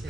Do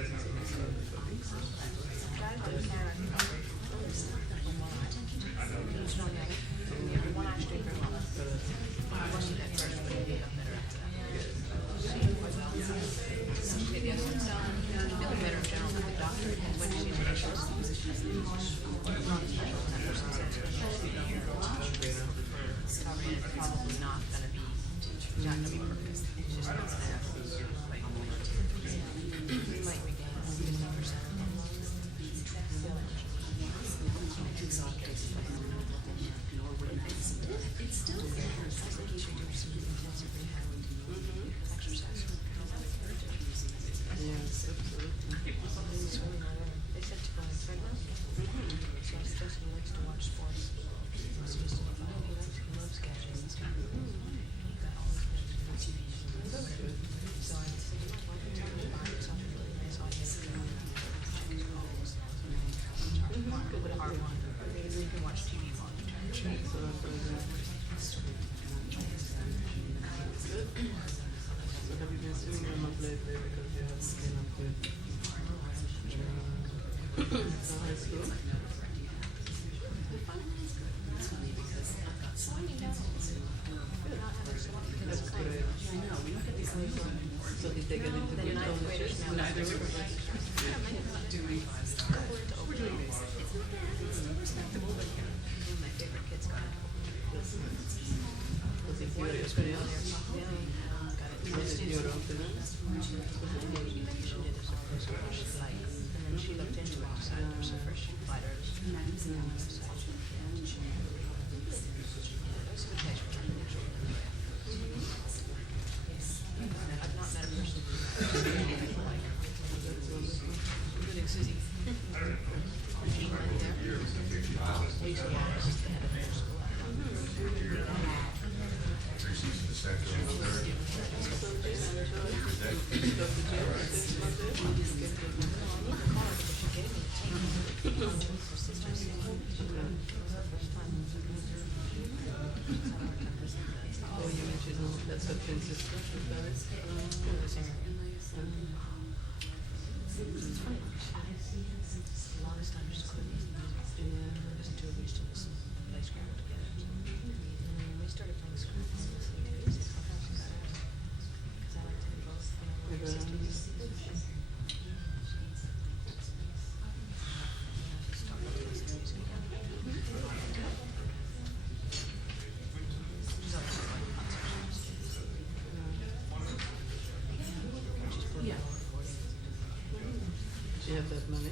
you have that money?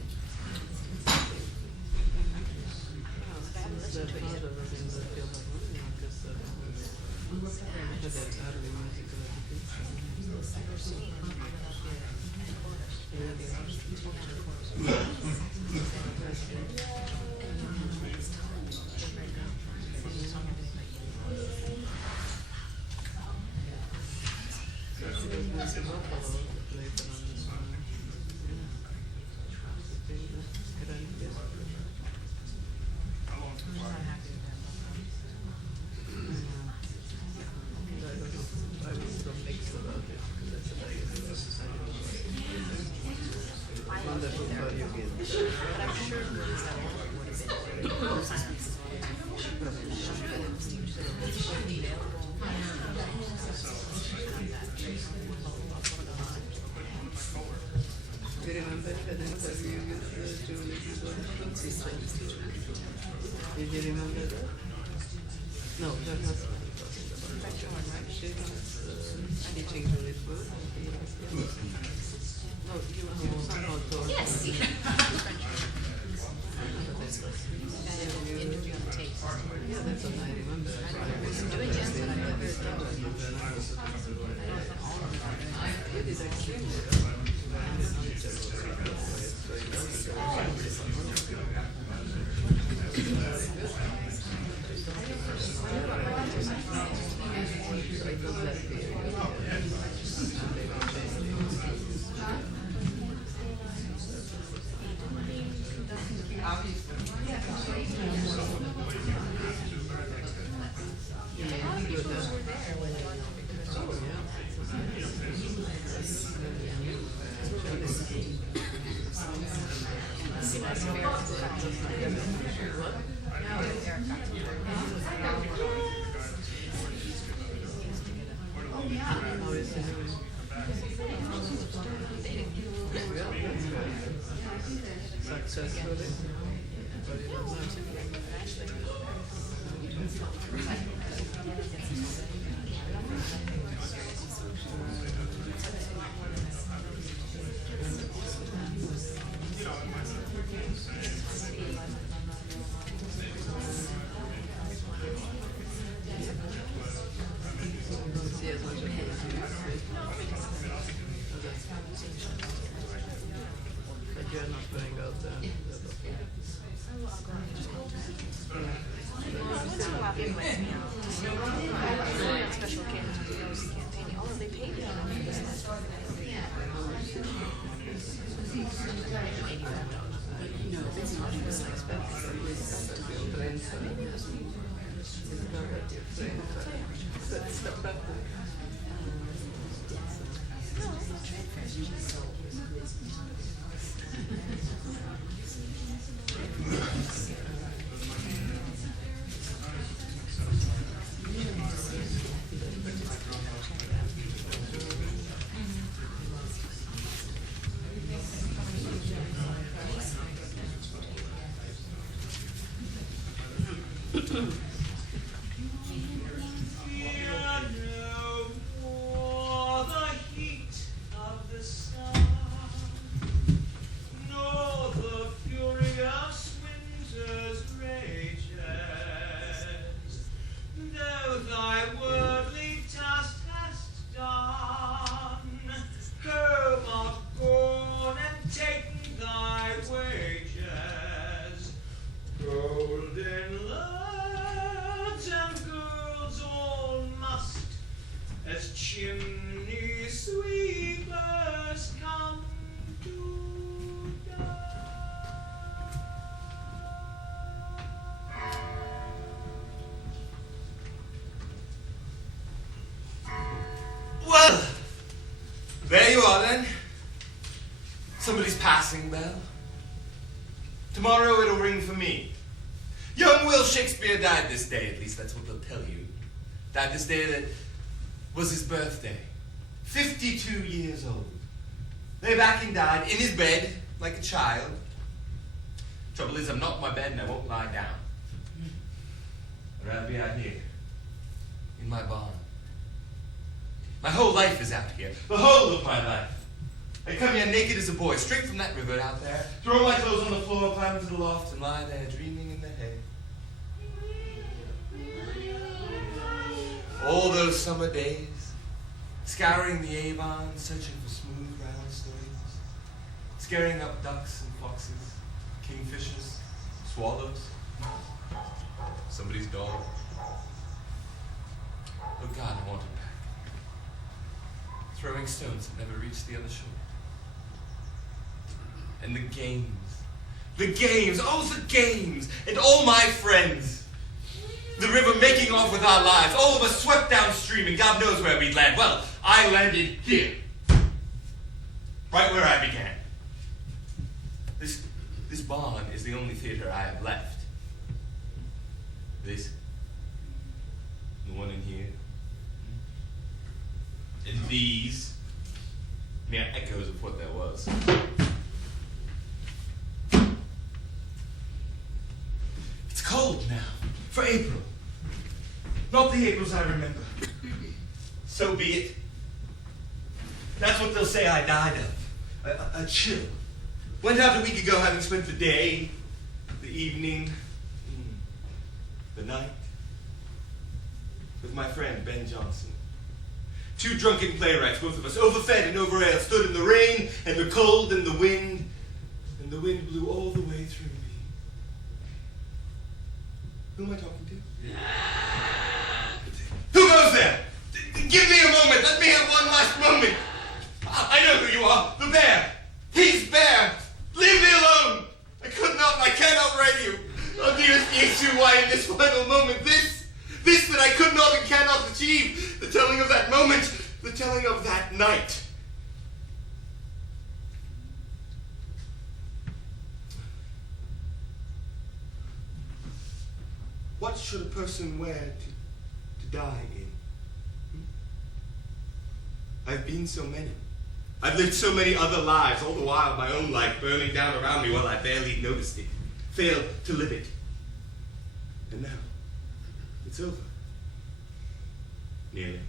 Did you remember that? No, that was right? She was teaching really good. No, you somehow told Yes. me. Interview on the tape. Yeah, that's what I remember. I wasn't doing it, but I heard it. You did extremely See, nice if Eric got to What? No, if Eric got to How is he doing? Successfully? But you don't know. See as much of him as you see. But you're not putting out the special occasions with those campaigning. Although they paid me on this last one. No, it's not even expensive. It's not that different. It's not that chimney sweepers come to Well, there you are then. Somebody's passing bell. Tomorrow it'll ring for me. Young Will Shakespeare died this day, at least that's what they'll tell you. Died this day that was his birthday. 52 years old. Way back he died in his bed, like a child. Trouble is, I'm not in my bed and I won't lie down. I'd rather be out here, in my barn. My whole life is out here. The whole of my life. I come here naked as a boy, straight from that river out there, throw my clothes on the floor, climb into the loft, and lie there dreaming in the hay. All those summer days, scouring the Avon, searching for smooth round stones, scaring up ducks and foxes, kingfishers, swallows, somebody's dog. Oh God, I want it back. Throwing stones that never reached the other shore. And the games, oh the games, and all my friends. The river making off with our lives, all of us swept downstream, and God knows where we'd land. Well, I landed here, right where I began. This barn is the only theater I have left. This, the one in here, and these, mere echoes of what there was. It's cold now, for April. Not the Aprils I remember. So be it. That's what they'll say I died of. A chill. Went out a week ago having spent the day, the evening, the night, with my friend Ben Johnson. Two drunken playwrights, both of us, overfed and overale, stood in the rain and the cold and the wind blew all the way through me. Who am I talking to? Who goes there? Give me a moment. Let me have one last moment. I know who you are. The bear. He's Bear. Leave me alone. I could not, I cannot write you. Oh, dearest Yeshua, why in this final moment, this that I could not and cannot achieve, the telling of that moment, the telling of that night. person where to die in? I've been so many. I've lived so many other lives, all the while my own life burning down around me while I barely noticed it, failed to live it. And now, it's over. Nearly.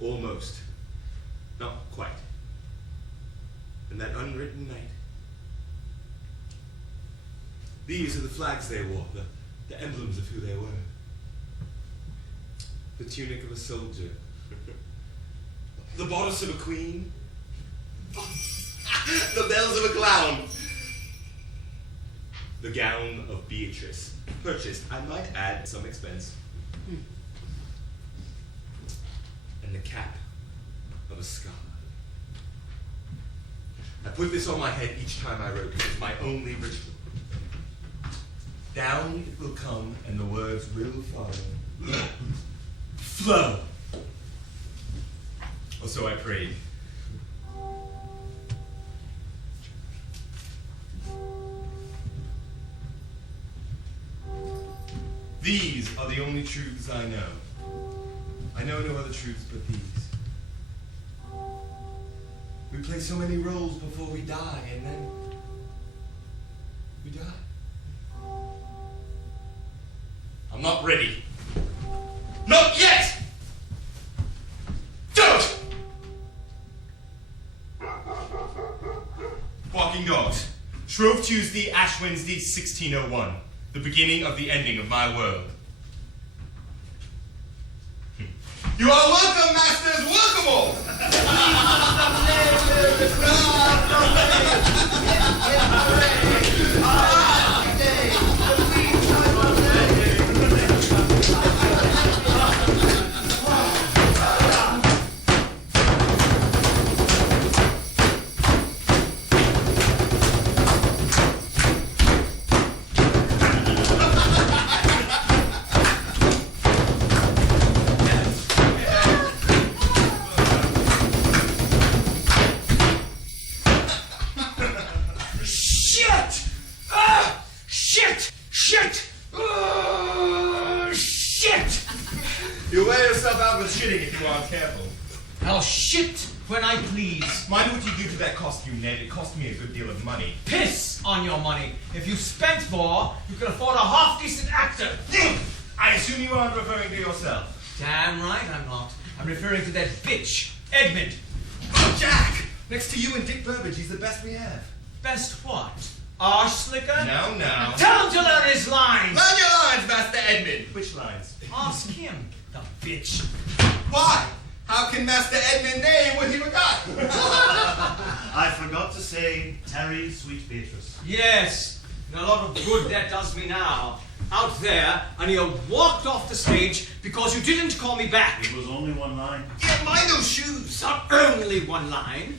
Almost. Not quite. And that unwritten night. These are the flags they wore, the emblems of who they were. The tunic of a soldier. The bodice of a queen. The bells of a clown. The gown of Beatrice. Purchased, I might add, at some expense. And the cap of a scholar. I put this on my head each time I wrote. It was my only ritual. Down it will come, and the words will follow. Flow. Or so I prayed. These are the only truths I know. I know no other truths but these. We play so many roles before we die, and then we die. I'm not ready. Not yet! Don't! Walking dogs. Shrove Tuesday, Ash Wednesday, 1601. The beginning of the ending of my world. You are welcome, masters! Welcome all! You'll wear yourself out with shitting if you aren't careful. I'll shit when I please. Mind what you do to that costume, Ned. It cost me a good deal of money. Piss on your money. If you spent more, you could afford a half-decent actor. I assume you aren't referring to yourself. Damn right I'm not. I'm referring to that bitch, Edmund. Oh, Jack! Next to you and Dick Burbage, he's the best we have. Best what? Arse slicker? No. Tell him to learn his lines! Learn your lines, Master Edmund! Which lines? Ask him, the bitch. Why? How can Master Edmund name what he forgot? I forgot to say, tarry, sweet Beatrice. Yes, and a lot of good that does me now. Out there, and you walked off the stage because you didn't call me back. It was only one line. Yeah, mind those shoes! Not only one line.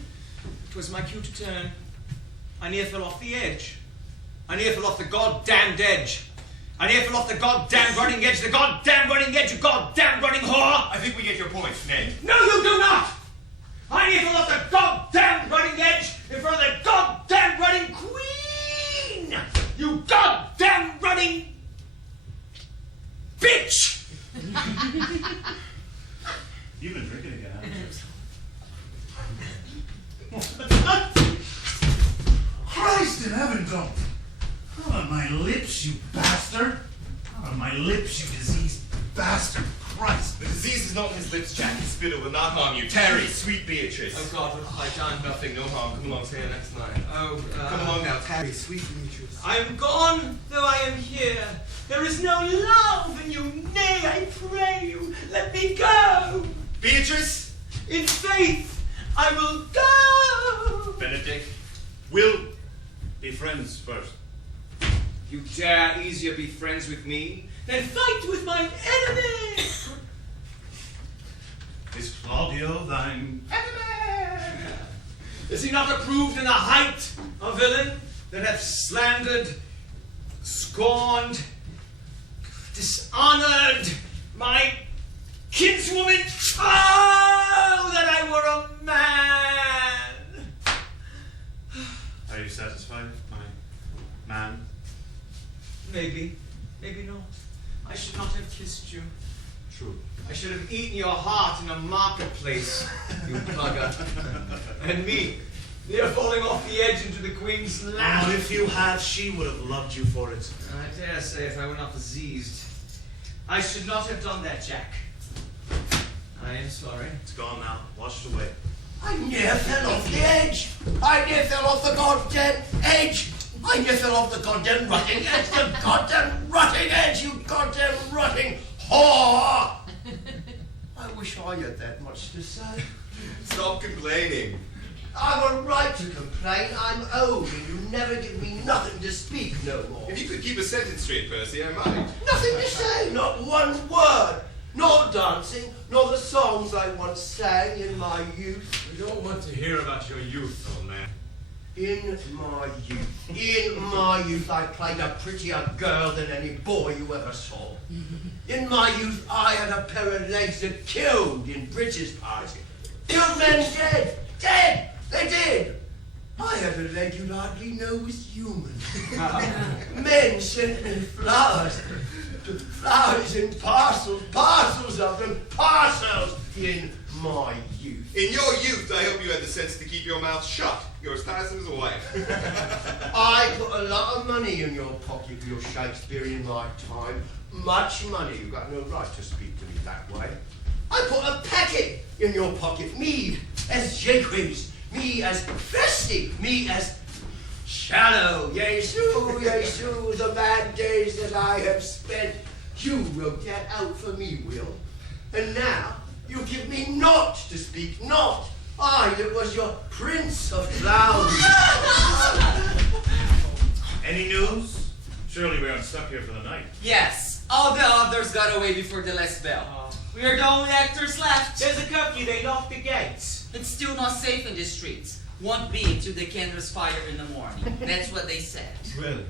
It was my cue to turn. I near fell off the edge. I near fell off the goddamned edge. I near fell off the goddamn running edge, the goddamn running edge, you goddamn running whore! I think we get your point, Ned. No, you do not! I near fell off the goddamn running edge in front of the goddamn running queen! You goddamn running bitch! You've been drinking again, haven't you? Christ in heaven, don't! Not on my lips, you bastard! Not on my lips, you diseased bastard! Christ! The disease is not in his lips, Jack. His spittle will not harm you. Tarry, sweet Beatrice. Oh God, what have I done? Nothing, no harm. Come along, say the next line. Come along now, tarry, sweet Beatrice. I am gone, though I am here. There is no love in you. Nay, I pray you, let me go. Beatrice? In faith, I will go. Benedict, we'll be friends first. You dare easier be friends with me than fight with mine enemy. Is Claudio thine Enemy! Is he not approved in the height, a villain that hath slandered, scorned, dishonored my kinswoman? Oh, that I were a man! Are you satisfied, my man? Maybe, maybe not. I should not have kissed you. True. I should have eaten your heart in a marketplace, you bugger. And me, near falling off the edge into the Queen's lap. Now, if you had, she would have loved you for it. I dare say if I were not diseased. I should not have done that, Jack. I am sorry. It's gone now. Washed away. I near fell off the edge. I near fell off the goddamn edge. I near fell off the goddamn rotting edge. The goddamn rotting edge, you goddamn rotting whore. I wish I had that much to say. Stop complaining. I've a right to complain. I'm old and you never give me nothing to speak no more. If you could keep a sentence straight, Percy, I might. Nothing to say, not one word. Nor dancing, nor the songs I once sang in my youth. We don't want to hear about your youth, old man. In my youth, I played a prettier girl than any boy you ever saw. In my youth, I had a pair of legs that killed in British parties. Killed men dead, dead, they did. I had a leg you'd hardly know was human. Men sent me flowers. Flowers in parcels, parcels of them, parcels in my youth. In your youth, I hope you had the sense to keep your mouth shut. You're as tiresome as a wife. I put a lot of money in your pocket for your Shakespeare in my time. Much money. You've got no right to speak to me that way. I put a packet in your pocket. Me as Jaques. Me as Festy. Me as Shallow. Yesu, Yesu, the bad days that I have spent. You wrote that out for me, Will. And now you give me naught to speak, naught. I that was your prince of clowns. Any news? Surely we aren't stuck here for the night. Yes, all the others got away before the last bell. We are the only actors left. There's a curfew, they locked the gates. It's still not safe in the streets. Won't be until the candles fire in the morning. That's what they said. Really?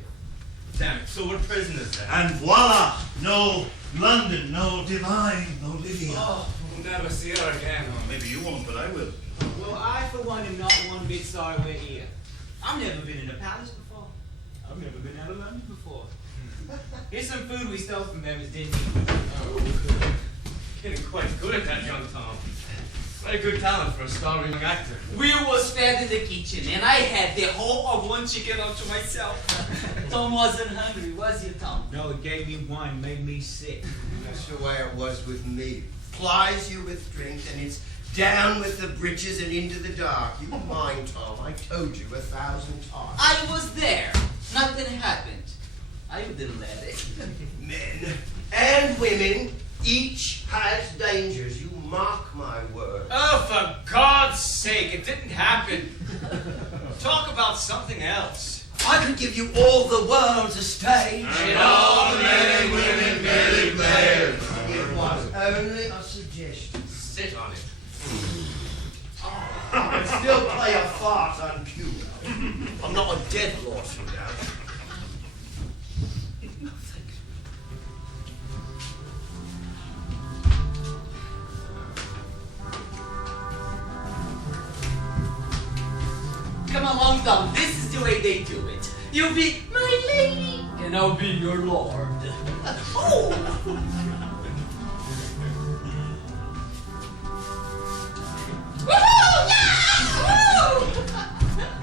Damn it, so we're prisoners then. And voila! No London, no Divine, no Lydia. Oh, we'll never see her again. Maybe you won't, but I will. Well, I for one am not one bit sorry we're here. I've never been in a palace before. I've never been out of London before. Here's some food we stole from them as didn't eat. Oh, getting quite good at that, young Tom. Quite a good talent for a starving young actor. Will was fed in the kitchen, and I had the whole of one chicken all to myself. Tom wasn't hungry, was you, Tom? No, it gave me wine, made me sick. That's the way it was with me. Plies you with drink, and it's down with the britches and into the dark. You mind, Tom. I told you 1,000 times. I was there. Nothing happened. I didn't let it. Men and women, each has dangers. You mark my word. Oh, for God's sake, it didn't happen. Talk about something else. I could give you all the world's a stage. And all the men and women merely players. It was only a suggestion. Sit on it. I can still play a farce on cue. I'm not a dead loss, no doubt. Come along, Tom. This is the way they do it. You'll be my lady, and I'll be your lord. Oh! Woohoo! Yeah!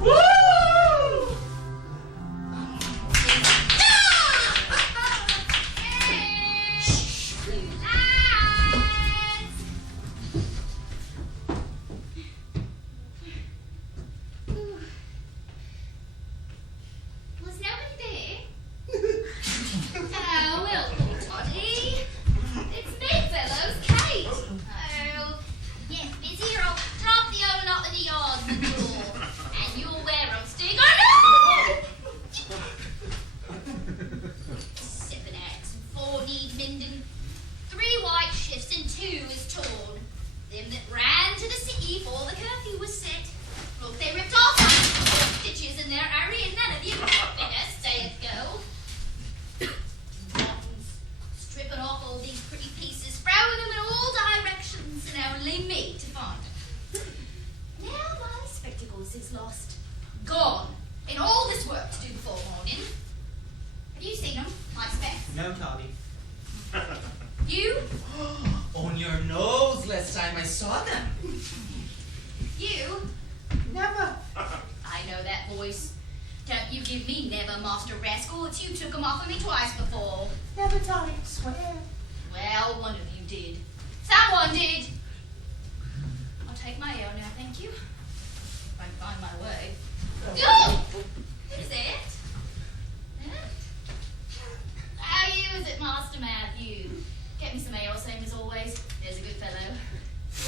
Woo! Woo! Was nobody there? Oh, welcome, Toddy. It's Bedfellow's Kate. Oh, yes, busy or I'll drop the oven out of the yard and the door. And you'll wear 'em, Stig. Oh, no! 7 eggs and 4 need mending. 3 white shifts and 2 is torn. Them that ran to the city before the curfew was set. Look, they ripped off stitches in their hurry, and none of you better stay at go. Buttons, stripping off all these pretty pieces, throwing them in all directions, and only me to find them. Now my spectacles is lost. Gone. In all this work to do before morning. No, Toddy. You? On your nose last time I saw them. You? Never. I know that voice. Don't you give me never, Master Rascal. It's you took 'em off of me twice before. Never, Toddy, swear. Well, one of you did. Someone did. I'll take my own now, thank you. If I can find my way. Oh! Who's that? Huh? How you is it, Master Matthew? Get me some ale, same as always. There's a good fellow.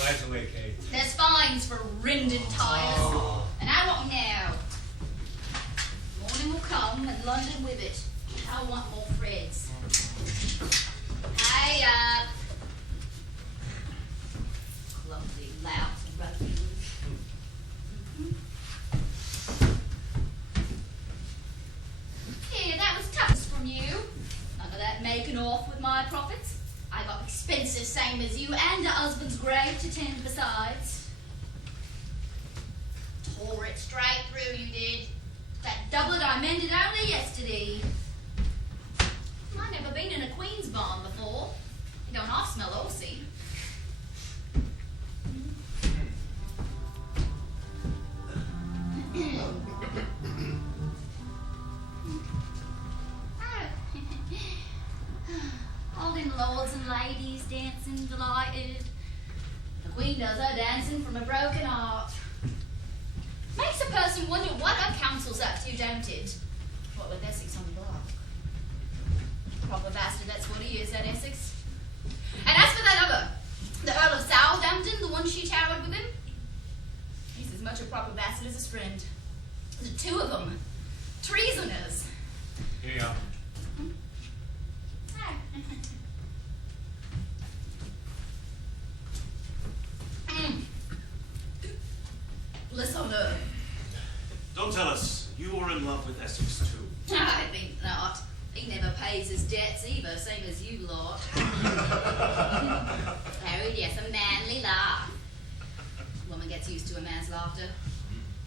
Right away, Kate. There's fines for rendered tires. And I want 'em now. Morning will come, and London with it. I want more Freds. Hey up. Clumsy louts and ruffians. Here, that was tough from you. None of that making off with my profits. I got expenses same as you, and a husband's grave to tend besides. Tore it straight through, you did. That doublet I mended only yesterday. I've never been in a queen's barn before. You don't half smell horsey. All them lords and ladies dancing delighted. The queen does her dancing from a broken heart. Makes a person wonder what her council's up to, don't it? What with Essex on the block. Proper bastard, that's what he is, that Essex. And as for that other, the Earl of Southampton, the one she towered with him, he's as much a proper bastard as his friend. The two of them, treasoners. Here you are. Bliss on earth. Don't tell us you were in love with Essex too. I think not. He never pays his debts either, same as you lot. Oh yes, a manly laugh. Woman gets used to a man's laughter.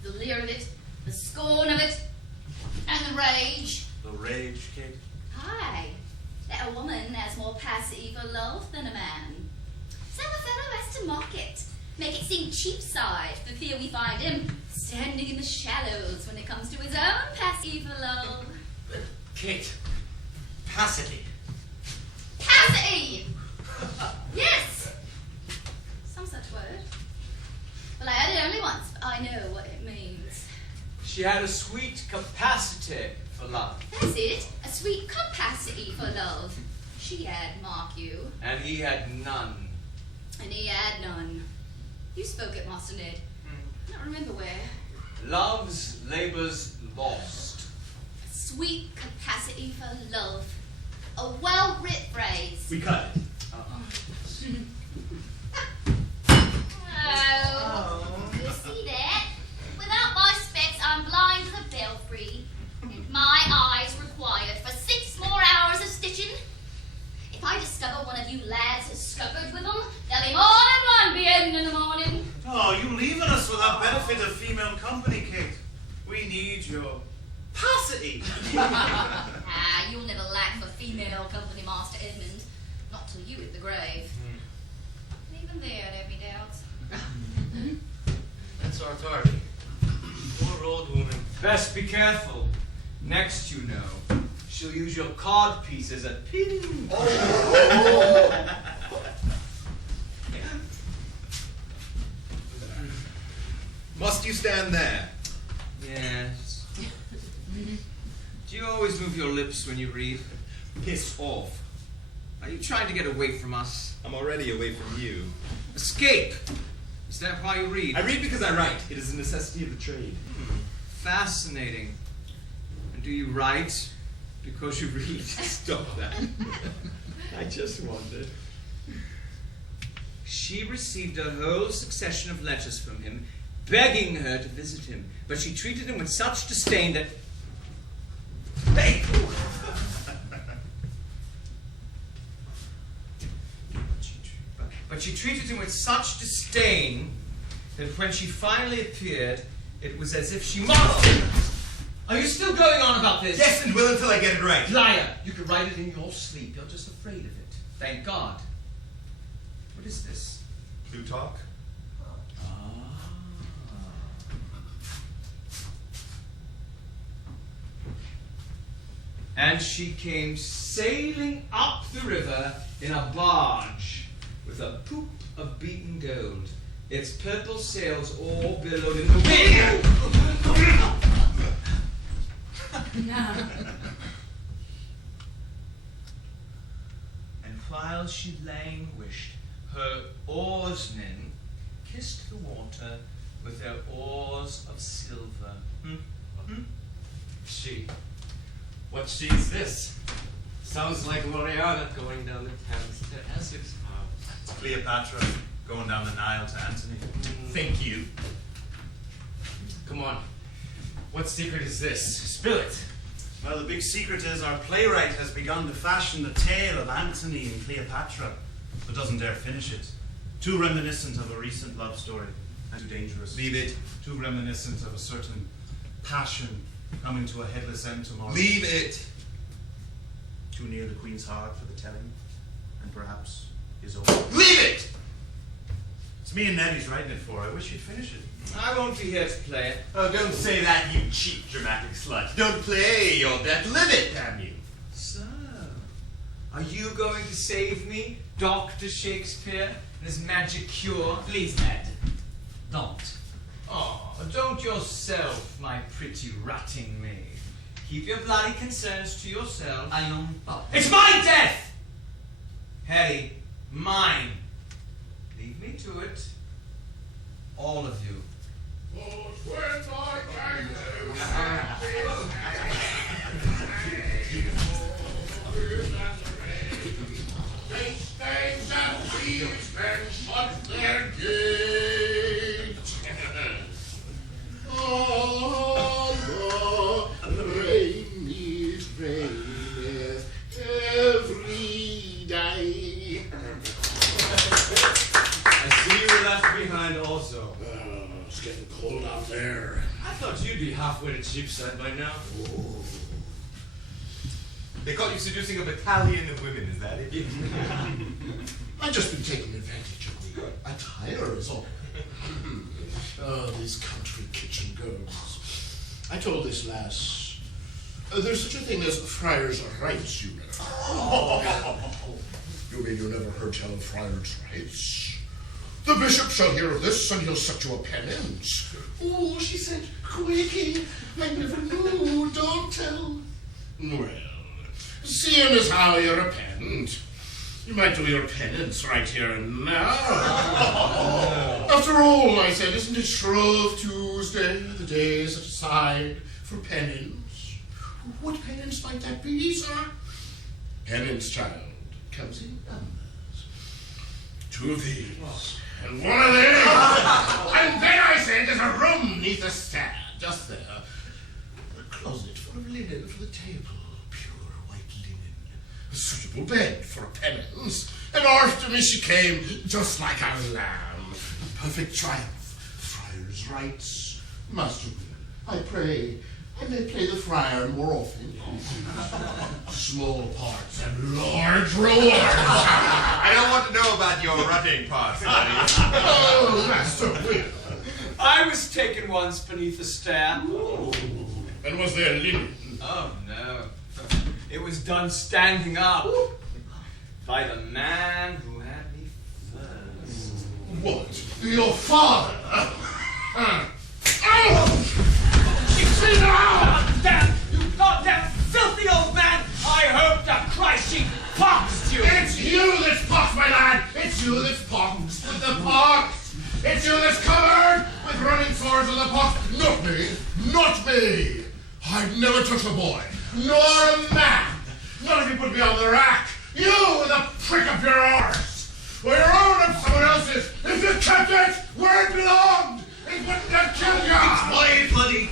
The leer of it, the scorn of it, and the rage. The rage, Kate? Hi. That a woman has more capacity for love than a man. So a fellow has to mock it. Make it seem cheapside for fear we find him standing in the shallows when it comes to his own capacity for love. Kate, passity. Capacity! Yes! Some such word. Well, I heard it only once, but I know what it means. She had a sweet capacity for love. That's it. A sweet capacity for love. She had, mark you. And he had none. And he had none. You spoke it, Master Ned. I don't remember where. Love's labour's lost. A sweet capacity for love. A well-writ phrase. We cut it. Oh, you see that? Without my specs, I'm blind to the belfry. And my eyes required for 6 more hours of stitching. If I discover one of you lads has scuppered with them, there'll be more than one beheading in the morning. Oh, you leaving us without benefit of female company, Kate. We need your passity. Ah, you'll never lack for female company, Master Edmund. Not till you hit the grave. Even there, I'd have me doubts. That's our target. Poor old woman. Best be careful. Next, you know, she'll use your card piece as a pin. Must you stand there? Yes. Do you always move your lips when you read? Piss off. Are you trying to get away from us? I'm already away from you. Escape! Is that why you read? I read because I write. It is a necessity of the trade. Fascinating. And do you write because you read? Stop that. I just wondered. She received a whole succession of letters from him, begging her to visit him, but she treated him with such disdain that... Hey! But she treated him with such disdain that when she finally appeared, it was as if she mocked him. Are you still going on about this? Yes, and will until I get it right. Liar! You could write it in your sleep. You're just afraid of it. Thank God. What is this? Plutarch? And she came sailing up the river in a barge with a poop of beaten gold, its purple sails all billowed in the wind. And while she languished, her oarsmen kissed the water with their oars of silver. She. What she's this? Sounds like Loriana going down the Thames to Essex. It's Cleopatra going down the Nile to Antony. Thank you. Come on. What secret is this? Spill it. Well, the big secret is our playwright has begun to fashion the tale of Antony and Cleopatra, but doesn't dare finish it. Too reminiscent of a recent love story, and too dangerous. Leave it. Too reminiscent of a certain passion coming to a headless end tomorrow. Leave it. Too near the Queen's heart for the telling, and perhaps his own. Leave it! It's me and Ned he's writing it for. I wish he'd finish it. I won't be here to play it. Oh, don't say that, you cheap dramatic slut. Don't play your death. Live it, damn you. So, are you going to save me, Dr. Shakespeare, and his magic cure? Please, Ned. Don't. Oh, don't yourself, my pretty rutting maid. Keep your bloody concerns to yourself. I don't talk. It's my death! Harry, mine. Leave me to it. All of you. Every day. I see you were left behind also. It's getting cold out there. I thought you'd be halfway to Cheapside by now. Oh. They caught you seducing a battalion of women, is that it? I've just been taking advantage of the attire is all. Oh, these country kitchen girls. I told this lass, there's such a thing as friars' rights, you know. You mean you never heard tell of friars' rights? The bishop shall hear of this, and he'll set you a penance. Oh, she said, quaking, I never knew, don't tell. Well, seeing as how you're a pedant, you might do your penance right here and now. After all, I said, isn't it Shrove Tuesday, the day set aside for penance? What penance might that be, sir? Penance, child, comes in numbers. 2 of these, and 1 of them. And then I said, there's a room neath the stair, just there. A closet full of linen for the table, pure white linen. A suitable bed for a penance. And after me she came, just like a lamb. Perfect triumph. Friar's rights. Master, I pray, I may play the friar more often. Small parts and large rewards. I don't want to know about your rutting parts, buddy. Oh, Master Will. I was taken once beneath a stair. Ooh. And was there linen? Oh, no. It was done standing up by the man who had me first. What? Your father? Oh! See now! Goddamn, you goddamn filthy old man! I hope to Christ she poxed you! It's you that's poxed, my lad! It's you that's poxed with the pox! It's you that's covered with running sores of the pox! Not me! Not me! I'd never touch a boy, nor a man! Not if you put me on the rack! You with a prick up your arse! Well, your own and someone else's! If you kept it where it belonged, it wouldn't have killed you! Be quiet, bloody!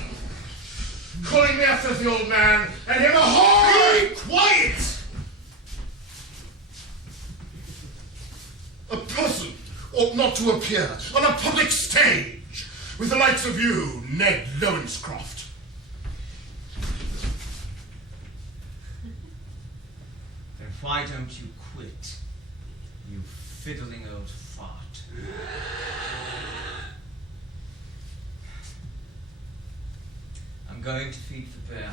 Calling me a filthy old man, and him a whore! Be quiet! A person ought not to appear on a public stage with the likes of you, Ned Lowencroft. Why don't you quit, you fiddling old fart? I'm going to feed the bear.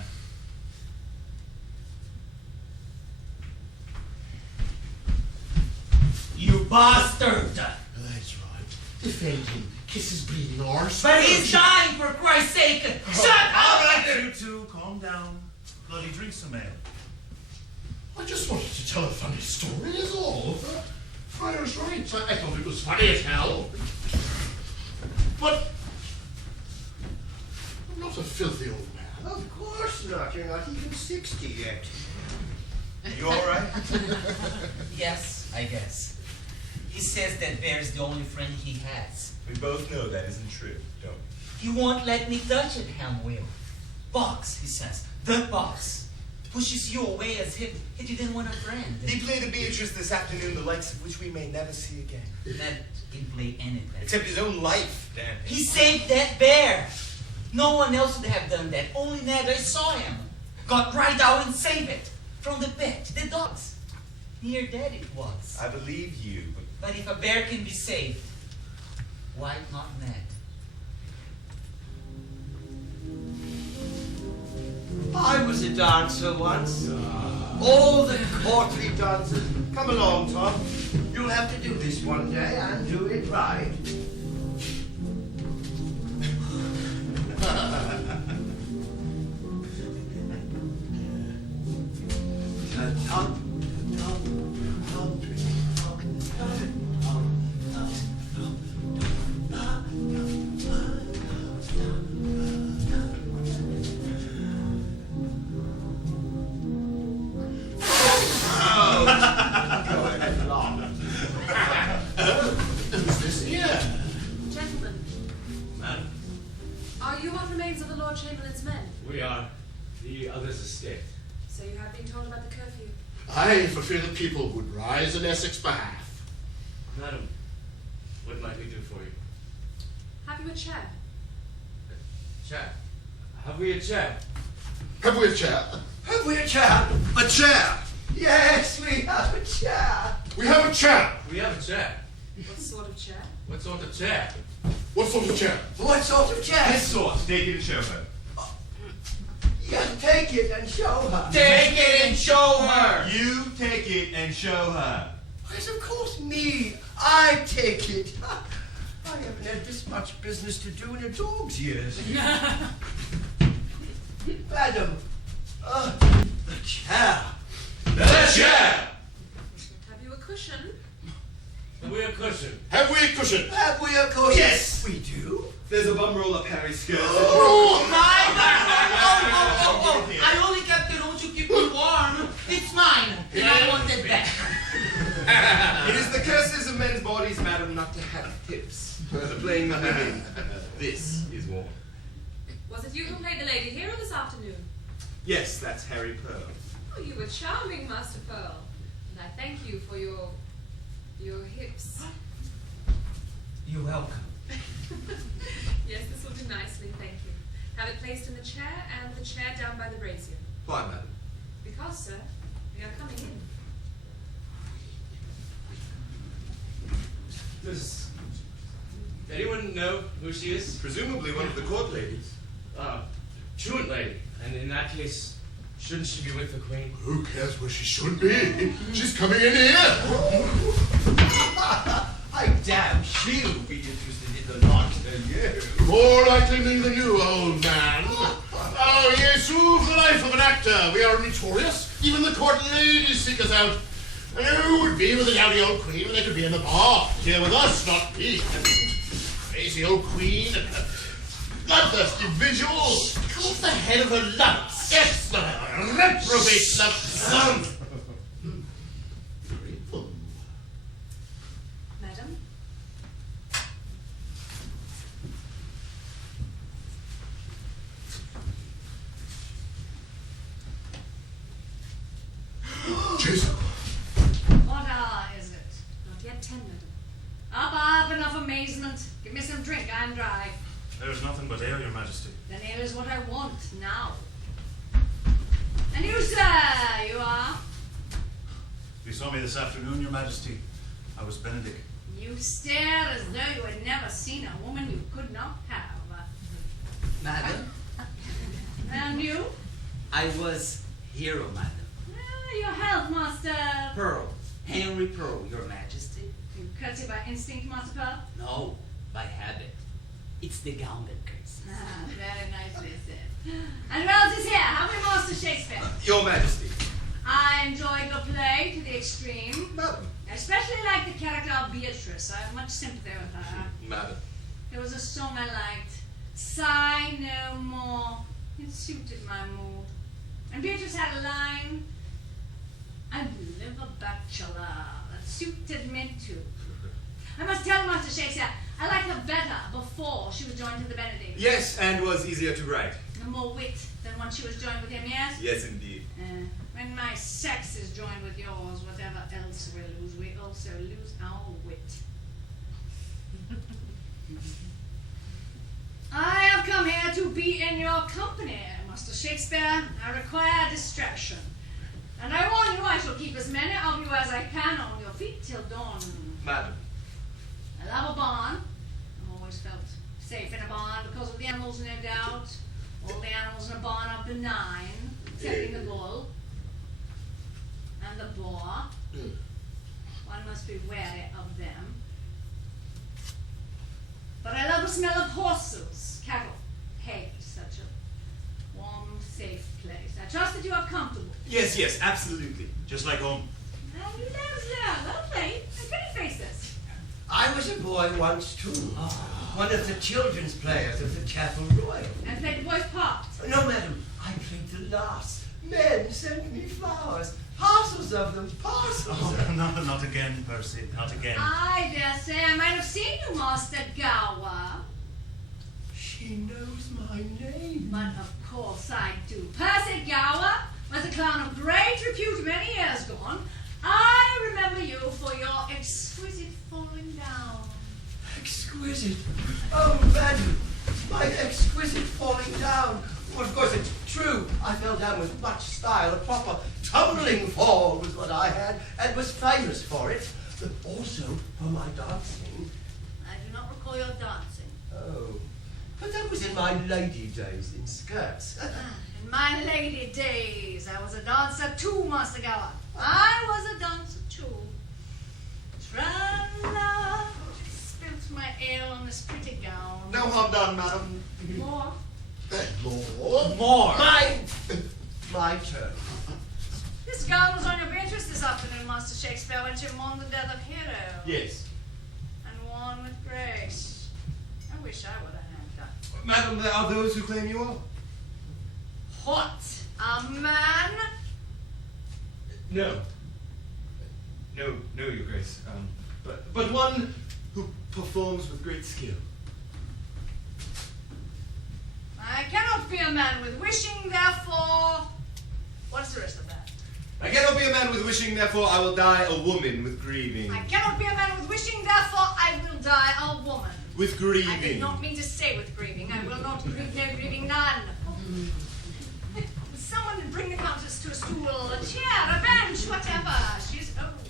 You bastard! That's right. Defend him. Kiss his bleeding arse. But he's dying, for Christ's sake! Shut up! All right, you two, calm down. Bloody drink some ale. I just wanted to tell a funny story, is all. Friar's right. I thought it was funny as hell. But I'm not a filthy old man. Of course not. You're not even 60 yet. You all right? Yes, I guess. He says that bear is the only friend he has. We both know that isn't true, don't we? He won't let me touch it, Hamwell. Box, he says. The box. Pushes you away as if he didn't want a friend. He played a Beatrice this afternoon, the likes of which we may never see again. That can play anything. Except his own life, damn it. He saved that bear. No one else would have done that. Only Ned, I saw him. Got right out and saved it. From the pet, the dogs. Near dead it was. I believe you, But if a bear can be saved, why not Ned? I was a dancer once. All the courtly dancers. Come along, Tom. You'll have to do this one day and do it right. Who's this here? Gentlemen, Madam, are you what remains of the Lord Chamberlain's men? we are. The others escaped. So you have been told about the curfew. I, for fear the people would rise in Essex behalf. Madam, what might we do for you? Have you a chair? Chair. Have we a chair? Have we a chair? Have we a chair? A chair! Yes, we have a chair. We have a chair! We have a chair. What sort of chair? What sort of chair? What sort of chair? What sort of chair? This sort. Take it and show her. Yes, take it and show her. Take it and show her! You take it and show her. Yes, of course, me. I take it. I haven't had this much business to do in a dog's years. Madam, the chair. The chair! Have you a cushion? Have we a cushion? Have we a cushion? Have we a cushion? Yes. We do. There's a bum roll up Harry's skirt. Oh, I only kept it on to keep me warm. It's mine, and I want it back. It is the curses of men's bodies, madam, not to have tips. The playing the women. This is warm. Was it you who played the lady hero this afternoon? Yes, that's Harry Pearl. Oh, you were charming, Master Pearl. And I thank you for your hips. You're welcome. Yes, this will do nicely, thank you. Have it placed in the chair and the chair down by the brazier. Why, madam? Because, sir, we are coming in. Does anyone know who she is? Presumably one of the court ladies. Truant lady. And in that case, shouldn't she be with the Queen? Who cares where she should be? She's coming in here! I doubt she'll be interested in the lot than you. More likely than you, old man. Oh, yes, ooh, the life of an actor. We are notorious. Even the court ladies seek us out. And who would be with the dowdy old queen when they could be in the bar? Here with us, not me. Crazy old queen. Bloodthirsty visuals. Cut off the head of her lumps. Yes, the reprobate love son. Madam? Jason. What hour is it? Not yet 10, madam. Up, enough amazement. Give me some drink, I'm dry. There's nothing but ale, Your Majesty. Then ale is what I want, now. And you, sir, you are? saw me this afternoon, Your Majesty. I was Benedict. You stare as though you had never seen a woman you could not have. Madam, And you? I was Hero, madam. Your health, Master. Pearl, Henry Pearl, Your Majesty. You curtsy by instinct, Master Pearl? No, by habit. It's the gown that curses. Very nicely said. And who else is here? How many Master Shakespeare? Your Majesty. I enjoyed your play to the extreme. Madam. I especially like the character of Beatrice. I have much sympathy with her. Madam. There was a song I liked. Sigh no more. It suited my mood. And Beatrice had a line. I live a bachelor. That suited me too. I must tell Master Shakespeare, I liked her better before she was joined to the Benedict. Yes, and was easier to write. And more wit than when she was joined with him, yes? Yes, indeed. When my sex is joined with yours, whatever else we lose, we also lose our wit. I have come here to be in your company, Master Shakespeare. I require distraction. And I warn you, I shall keep as many of you as I can on your feet till dawn. Madam. I love a barn. I've always felt safe in a barn because of the animals, no doubt. All the animals in a barn are benign, excepting the bull and the boar. One must be wary of them. But I love the smell of horses, cattle, hay, such a warm, safe place. I trust that you are comfortable. Yes, yes, absolutely. Just like home. And you there, lovely. And pretty faces. I was a boy once too. One of the children's players of the Chapel Royal. And played the boy's part. No, madam, I played the last. Men sent me flowers. Parcels of them, parcels of them. Not again, Percy, not again. I dare say I might have seen you, Master Gower. She knows my name. But of course I do. Percy Gower was a clown of great repute many years gone. I remember you for your exquisite falling down. Exquisite. Oh, madam, my exquisite falling down. Well, of course, it's true. I fell down with much style. A proper tumbling fall was what I had, and was famous for it. But also for my dancing. I do not recall your dancing. Oh, but that was in my lady days in skirts. In my lady days, I was a dancer too, Master Gower. I was a dancer too. Tra-la, spilt my ale on this pretty gown. No harm done, madam. More? More. My turn. This gown was on your Beatrice this afternoon, Master Shakespeare, when she mourned the death of Hero. Yes. And worn with grace. I wish I would have had that. Madam, there are those who claim you are. What? A man? No. No, Your Grace. But one who performs with great skill. I cannot be a man with wishing, therefore... What's the rest of that? I cannot be a man with wishing, therefore I will die a woman with grieving. I cannot be a man with wishing, therefore I will die a woman. With grieving. I did not mean to say with grieving. I will not grieve, no grieving none. Someone bring the Countess to a stool, a chair, a bench, whatever. She's old.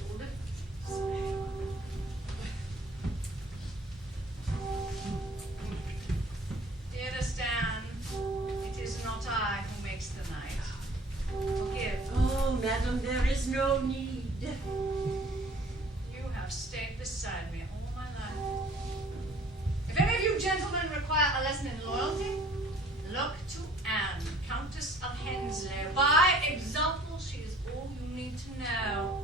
Dearest Anne, it is not I who makes the night. Forgive. Oh, madam, there is no need. You have stayed beside me all my life. If any of you gentlemen require a lesson in loyalty, look to Anne, Countess of Henslow. By example, she is all you need to know.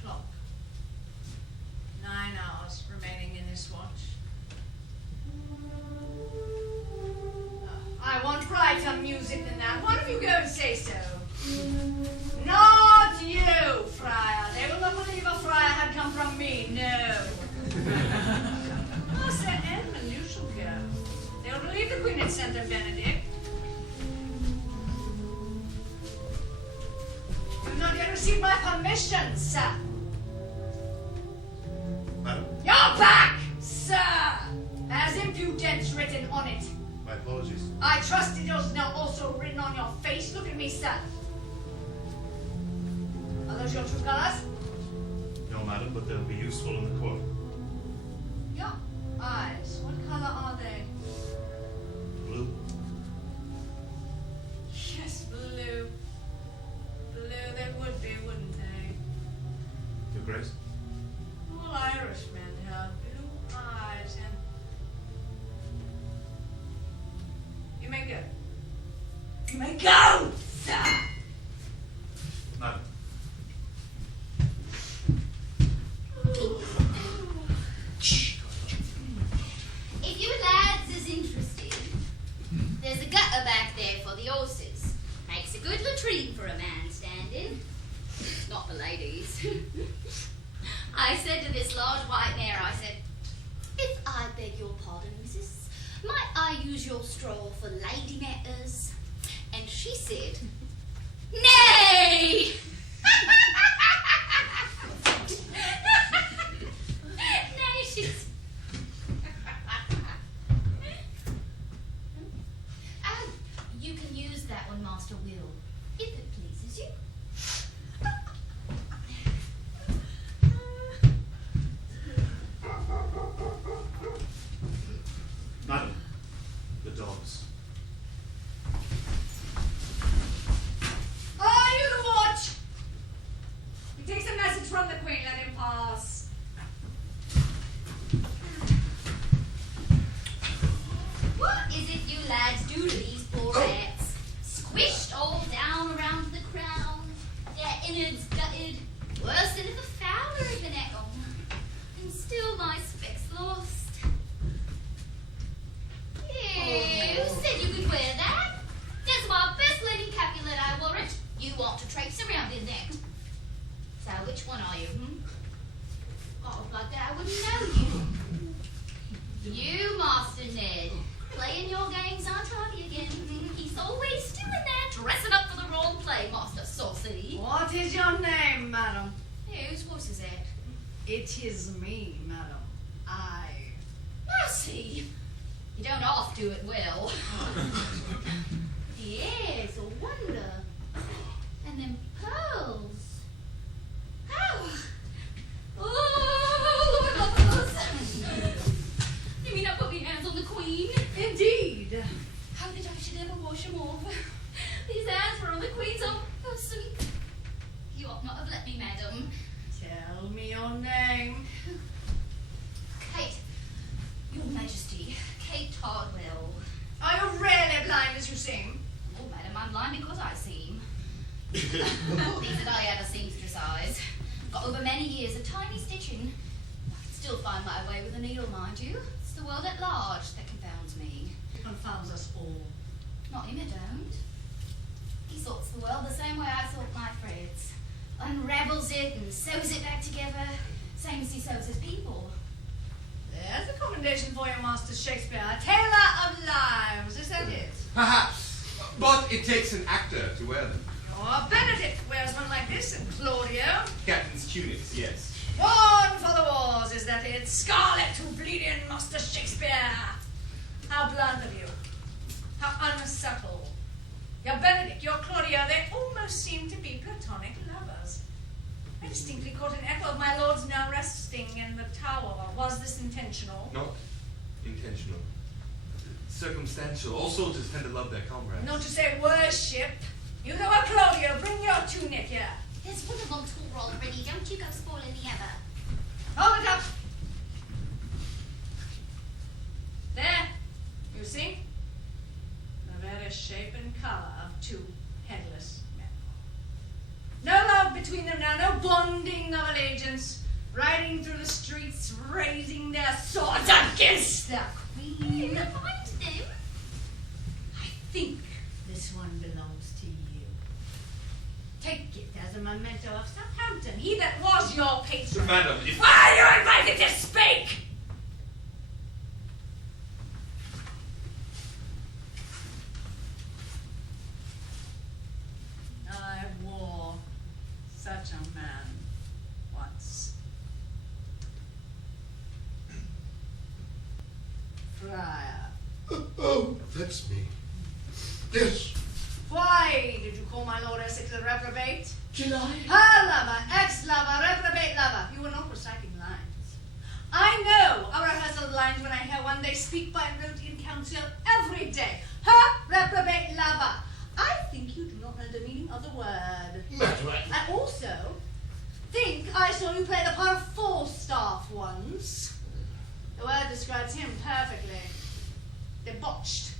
O'clock. 9 hours remaining in this watch. I want brighter music than that. One of you go and say so. Not you, Friar. They will not believe a friar had come from me. No. Oh, Sir Edmund, you shall go. They will believe the Queen had sent her Benedict. You have not yet received my permission, sir. Madam? Your back, sir! There's impudence written on it. My My apologies. I trust it is now also written on your face. Look at me, sir. Are those your true colors? No, madam, but they'll be useful in the court. Your eyes. What color are they? Blue. Yes, blue. Blue they would be, wouldn't they? Your Grace? All Irishmen have blue eyes and... You may go. You may go, sir! Madam. If you lads is interested, there's a gutter back there for the horses. Makes a good latrine for a man standing. Not the ladies. I said to this large white mare, I said, if I beg your pardon, missus, might I use your straw for lady matters? And she said, nay! Nay, she's... you can use that one, Master Will, if it pleases you. Madam, the dogs. Are you the watch? He takes a message from the Queen. Let him pass. What is it you lads do to these poor rats? Squished all down around the crown, their innards gutted, worse than if a fowler had been at them. And still my specs lost. Yeah, who said you could wear that? That's my best lady Capulet, I warrant. You want to traipse around in that. So which one are you, Oh, like that, I wouldn't know you. You, Master Ned. Playing your games on Tommy again. He's always doing that, dressing up for the role play, Master Saucy. What is your name, madam? Whose voice is that? It is me, madam. I. Mercy! You don't oft do it well. Yes, a wonder. And them pearls. Oh! Oh, look at those. You mean I put my hands on the Queen? Indeed. How did I should ever wash them off? These hands were on the Queen's own person. You ought not have let me, madam. Tell me your name. Kate, Your Majesty, Kate Tardwell. Are you really blind as you seem? Oh, madam, I'm blind because I seem. These that I ever seamstress eyes. Got over many years of tiny stitching. I can still find my way with a needle, mind you. It's the world at large that confounds me. It confounds us all. Not him, it don't. He sorts the world the same way I sort my threads. Unravels it and sews it back together, same as he sews his people. There's a commendation for you, Master Shakespeare. A tailor of lives, is that it? Perhaps, but it takes an actor to wear them. Your Benedict wears one like this, and Claudio. Captain's tunics, yes. Born for the wars, is that it? Scarlet to bleeding, Master Shakespeare. How blunt of you. How unsubtle. Your Benedict, your Claudio, they almost seem to be platonic lovers. I distinctly caught an echo of my lord's now resting in the tower. Was this intentional? Not intentional. Circumstantial. All soldiers tend to love their comrades. Not to say worship. You go up, Claudio, bring your tunic here. There's one of them tall already. Don't you go spoiling the other. Hold it up. There. You see? The very shape and colour of two headless men. No love between them now, no bonding of allegiance, riding through the streets, raising their swords against the Queen. You find them? I think this one belongs to you. Take it as a memento of Southampton, he that was your patron. Madam, if... Why are you invited to speak? I wore such a man once. Friar. Oh, That's me. Yes. Why did you call my Lord Essex a reprobate? Did I? Her lover, ex-lover, reprobate lover. You were not reciting lines. I know our rehearsal lines when I hear one. They speak by rote in council every day. Her reprobate lover. I think you do not know the meaning of the word. Madam, I also think I saw you play the part of Falstaff once. The word describes him perfectly. Debauched,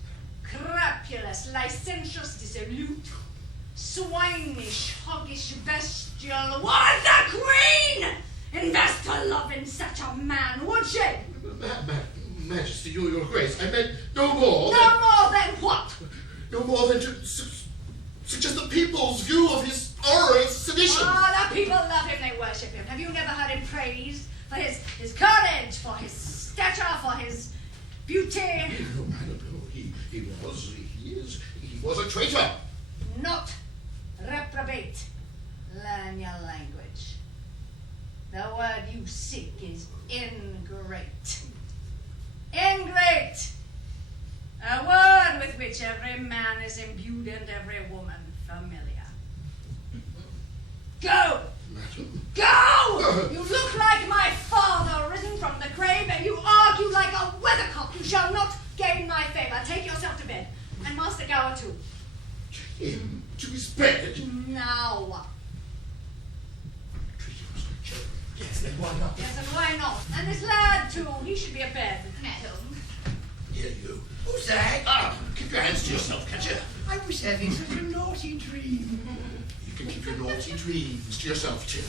crapulous, licentious, dissolute, swinish, hoggish, bestial. What the Queen invest her love in such a man, would she? Majesty, your Grace, I meant no more. No more than what? No more than to suggest the people's view of his horror of sedition. Oh, the people love him, they worship him. Have you never heard him praised for his courage, for his stature, for his beauty? No, madam, no, he was a traitor. Not reprobate. Learn your language. The word you seek is ingrate. Ingrate! A word with which every man is imbued and every woman familiar. Go! Madam? Go! You look like my father risen from the grave, and you argue like a weathercock. You shall not gain my favour. Take yourself to bed, and Master Gower too. Him to his bed? Now. Yes, then why not? Yes, and why not? And this lad too, he should be abed. Madam. Here you. Who's that? Ah, keep your hands to yourself, can't you? I was having such a naughty dream. You can keep your naughty dreams to yourself, too.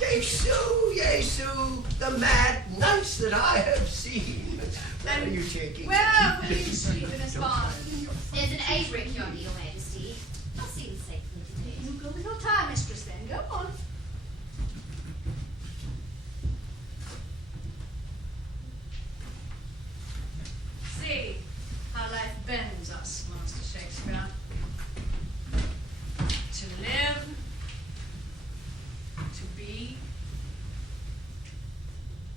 Yesu, the mad knights that I have seen. Where are you taking? Where will you sleep in this barn? There's an abrick yonder, Your Majesty. I'll see you safely today. You go with your time, mistress, then. Go on. See how life bends us, Master Shakespeare. To live, to be,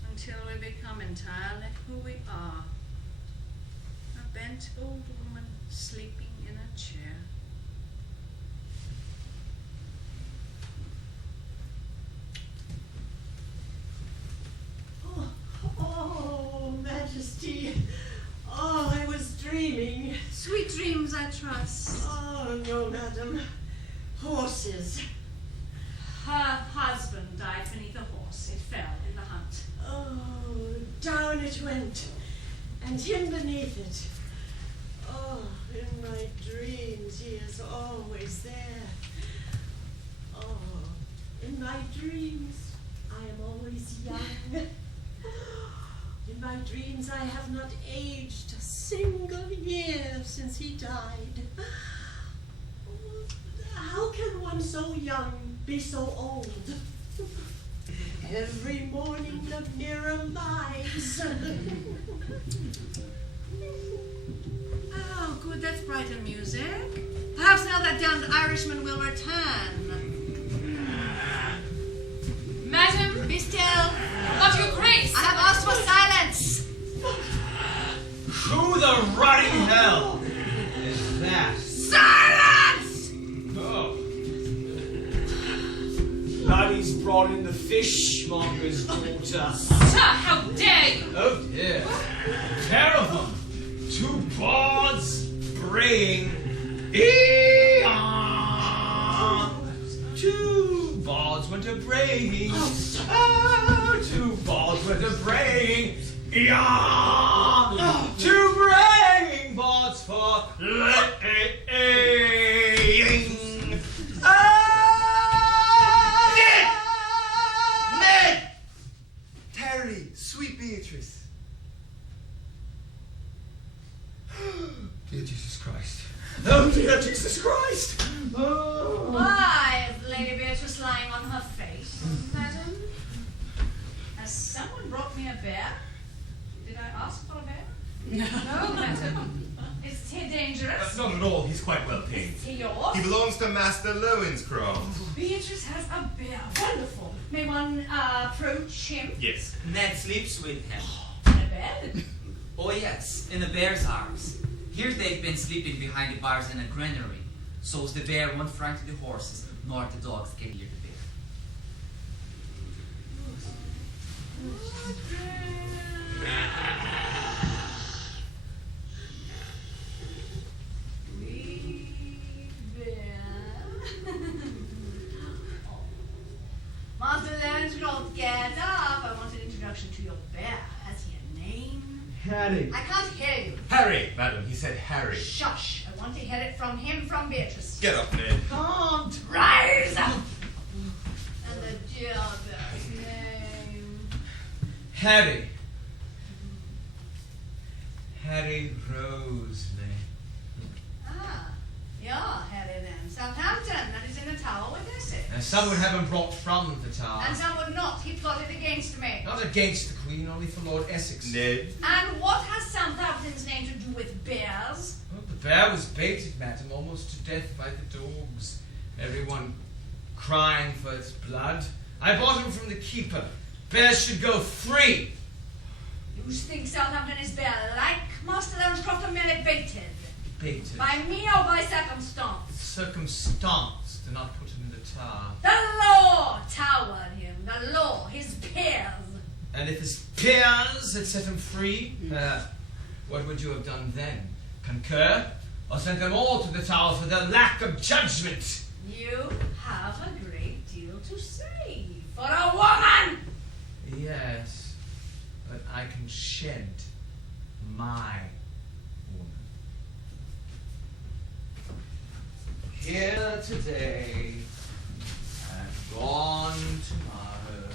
until we become entirely who we are. A bent old woman sleeping in a chair. Oh, Majesty. Oh, I was dreaming. Sweet dreams, I trust. Oh, no, madam. Horses. Her husband died beneath a horse. It fell in the hunt. Oh, down it went, and him beneath it. Oh, in my dreams he is always there. Oh, in my dreams I am always young. In my dreams I have not aged a single year since he died. Oh, how can one so young be so old? Every morning the mirror lies. Oh, good, that's brighter music. Perhaps now that damned Irishman will return. Madam, Be still. not your grace. I have asked for silence. Who the rotting hell is that? Silence! Oh. Laddie's brought in the fishmonger's daughter. Sir, how dare you? Oh dear. A pair of them. Two bards braying. Two bards went a braying. Oh, two bards went a braying. Two braying bards for laying. Ned! Terry, sweet Beatrice. Dear Jesus Christ. Oh, dear Jesus Christ. Oh. Why is Lady Beatrice lying on her face? Madam? Has someone brought me a bear? Did I ask for a bear? No, madam. Is he dangerous? Not at all, he's quite well tamed. Is he yours? He belongs to Master Lowinscroft. Beatrice has a bear. Wonderful. May one approach him? Yes. Ned sleeps with him. In a bed? Oh yes, in the bear's arms. Here they've been sleeping behind the bars in a granary, so's the bear won't frighten the horses, nor the dogs get near the bear. Master Lancelot, get up. I want an introduction to your bear. Has he a name? Harry. I can't hear you. Harry, madam. He said Harry. Shush. I want to hear it from him, from Beatrice. Get up, Ned. Can't. Rise up. And the dear bear's name. Harry. Harry Roseley. Ah, you're Harry then. Southampton. That is in the Tower with Essex. Now, some would have him brought from the Tower. And some would not. He plotted against me. Not against the Queen, only for Lord Essex. Ned. And what has Southampton's name to do with bears? Well, the bear was baited, madam, almost to death by the dogs. Everyone crying for its blood. I bought him from the keeper. Bears should go free. You think Southampton is bear-like? Master Lawrencroft, or merely baited? Baited. By me or by circumstance? Circumstance to not put him in the Tower. The law towered him. The law, his peers. And if his peers had set him free, what would you have done then? Concur? Or sent them all to the Tower for their lack of judgment? You have a great deal to say for a woman. Yes, but I can shed my woman. Here today and gone tomorrow.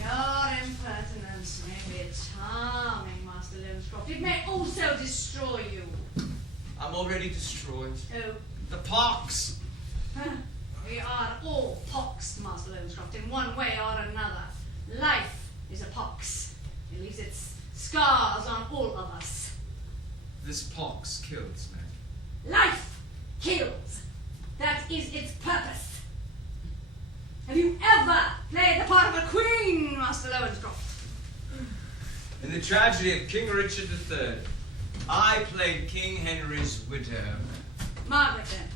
Your impertinence may be charming, Master Lawrencroft. It may also destroy you. I'm already destroyed. Oh. The pox. We are all poxed, Master Lawrencroft, in one way or another. Life is a pox. It leaves its scars on all of us. This pox kills, man. Life kills. That is its purpose. Have you ever played the part of a queen, Master Lawrencroft? In the tragedy of King Richard III, I played King Henry's widow. Margaret, then.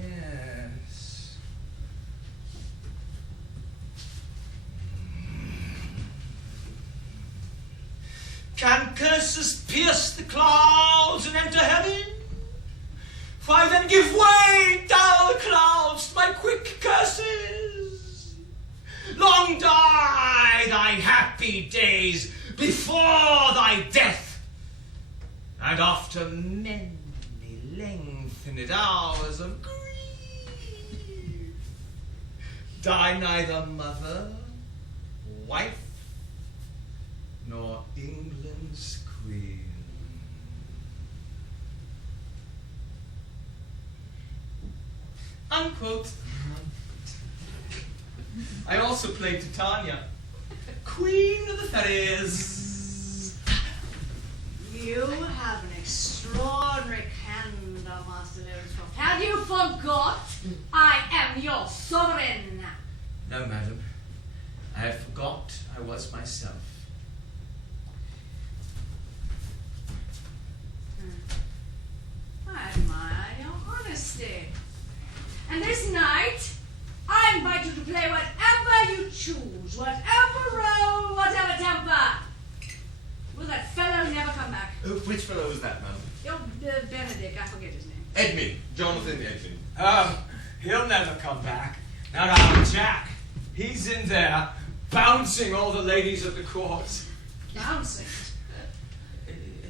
Yes. Can curses pierce the clouds and enter heaven? Why then give way, dull clouds, to my quick curses. Long die thy happy days before thy death, and after many lengthened hours of grief, die neither mother, wife, nor England's queen. Unquote. I also played Titania, Queen of the Fairies. You have an extraordinary candor, Master Lawrencroft. Have you forgot? I am your sovereign. No, madam. I had forgot I was myself. I admire your honesty. And this night, I invite you to play whatever you choose, whatever role, whatever temper. Will that fellow never come back? Which fellow was that, madam? Your Benedict, I forget his name. Edmund. Jonathan Edmund. He'll never come back. Not our Jack. He's in there, bouncing all the ladies of the court. Bouncing?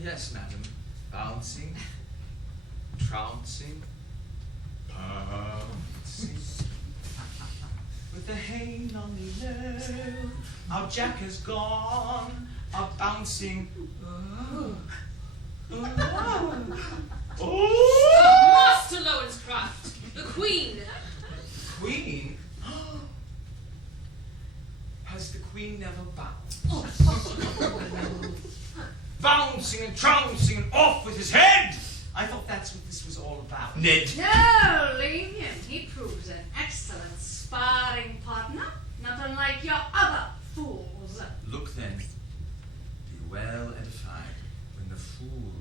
Yes, madam. Bouncing, trouncing, pouncing. With the hay on me low, our Jack has gone, our bouncing. Master Lawrencroft, the Queen. Queen? Has the Queen never bounced? Bouncing and trouncing and off with his head! I thought that's what this was all about. Ned. No, leave him. He proves an excellent sparring partner, not unlike your other fools. Look then, be well edified when the fool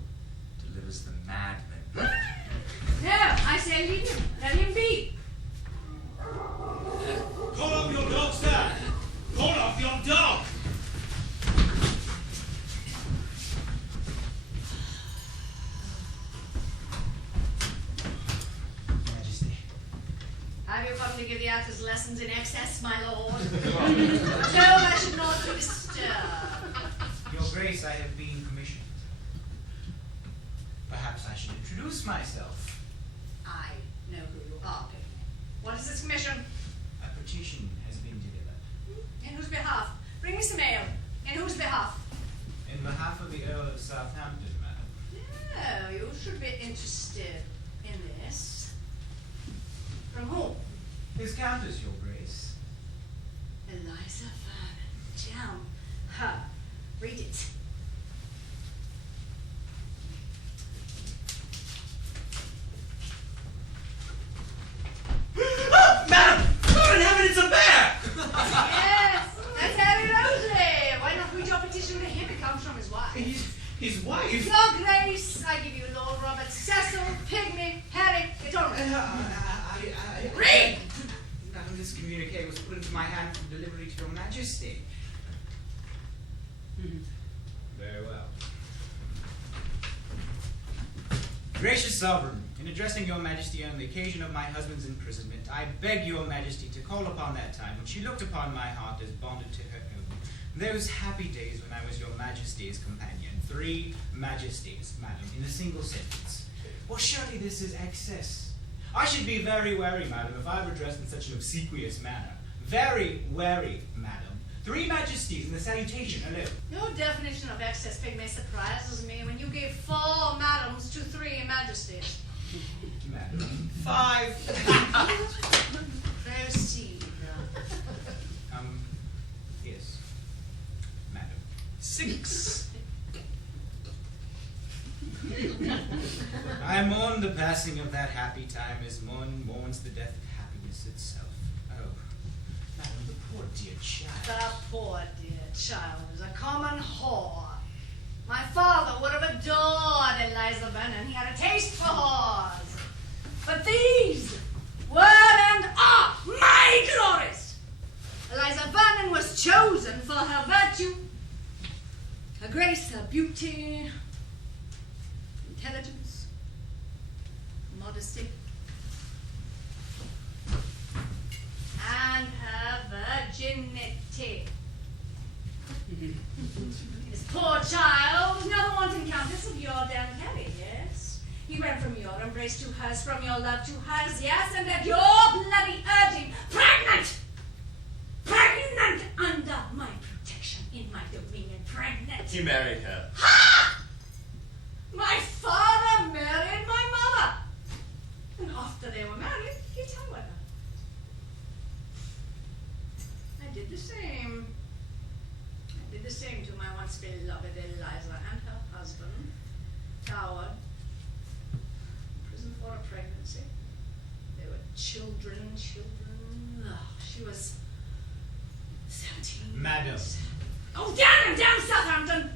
was the madman. No, I say leave him. Let him be. Call up your dog, sir! Call up your dog! Majesty. Have you come to give the actors lessons in excess, my lord? No, I should not be disturbed. Your Grace, I have been commissioned. Perhaps I should introduce myself. I know who you are, Pigmy. What is this commission? A petition has been delivered. In whose behalf? Bring me some ale. In whose behalf? In behalf of the Earl of Southampton, madam. Oh, you should be interested in this. From whom? His Countess, your Grace. Eliza Vernon. Damn her. Read it. Madam! God in heaven, it's a bear! Yes, that's Harry Roseley. Why not read your petition to him? It comes from his wife. His wife? Your Grace, I give you Lord Robert, Cecil, Pygmy, Harry, get on with it. Read! Madam, this communique was put into my hand for delivery to your Majesty. Very well. Gracious Sovereign, in addressing your Majesty on the occasion of my husband's imprisonment, I beg your Majesty to call upon that time when she looked upon my heart as bonded to her own. Those happy days when I was your Majesty's companion. 3 Majesties, madam, in a single sentence. Well, surely this is excess. I should be very wary, madam, if I were dressed in such an obsequious manner. Very wary, madam. 3 Majesties in the salutation alone. Your definition of excess, Pygmy, surprises me when you gave 4 madams to 3 majesties. Madam. 5. Proceed. Yes. Madam. 6. I mourn the passing of that happy time as one mourns the death of happiness itself. Oh, madam, the poor dear child. The poor dear child is a common whore. My father would have adored Eliza Vernon. He had a taste for whores. But these were and are my glories. Eliza Vernon was chosen for her virtue, her grace, her beauty, intelligence, modesty, and her virginity. This poor child was never wanting countess of your damn Harry, yes? He went from your embrace to hers, from your love to hers, yes, and at your bloody urging, pregnant! Pregnant under my protection, in my dominion, pregnant. He married her. Ha! My father married my mother. And after they were married, he told her. I did the same. I did the same to my once beloved Eliza and her husband, Howard. Prison for a pregnancy. They were children. Oh, she was 17. Madam. Oh, damn Southampton!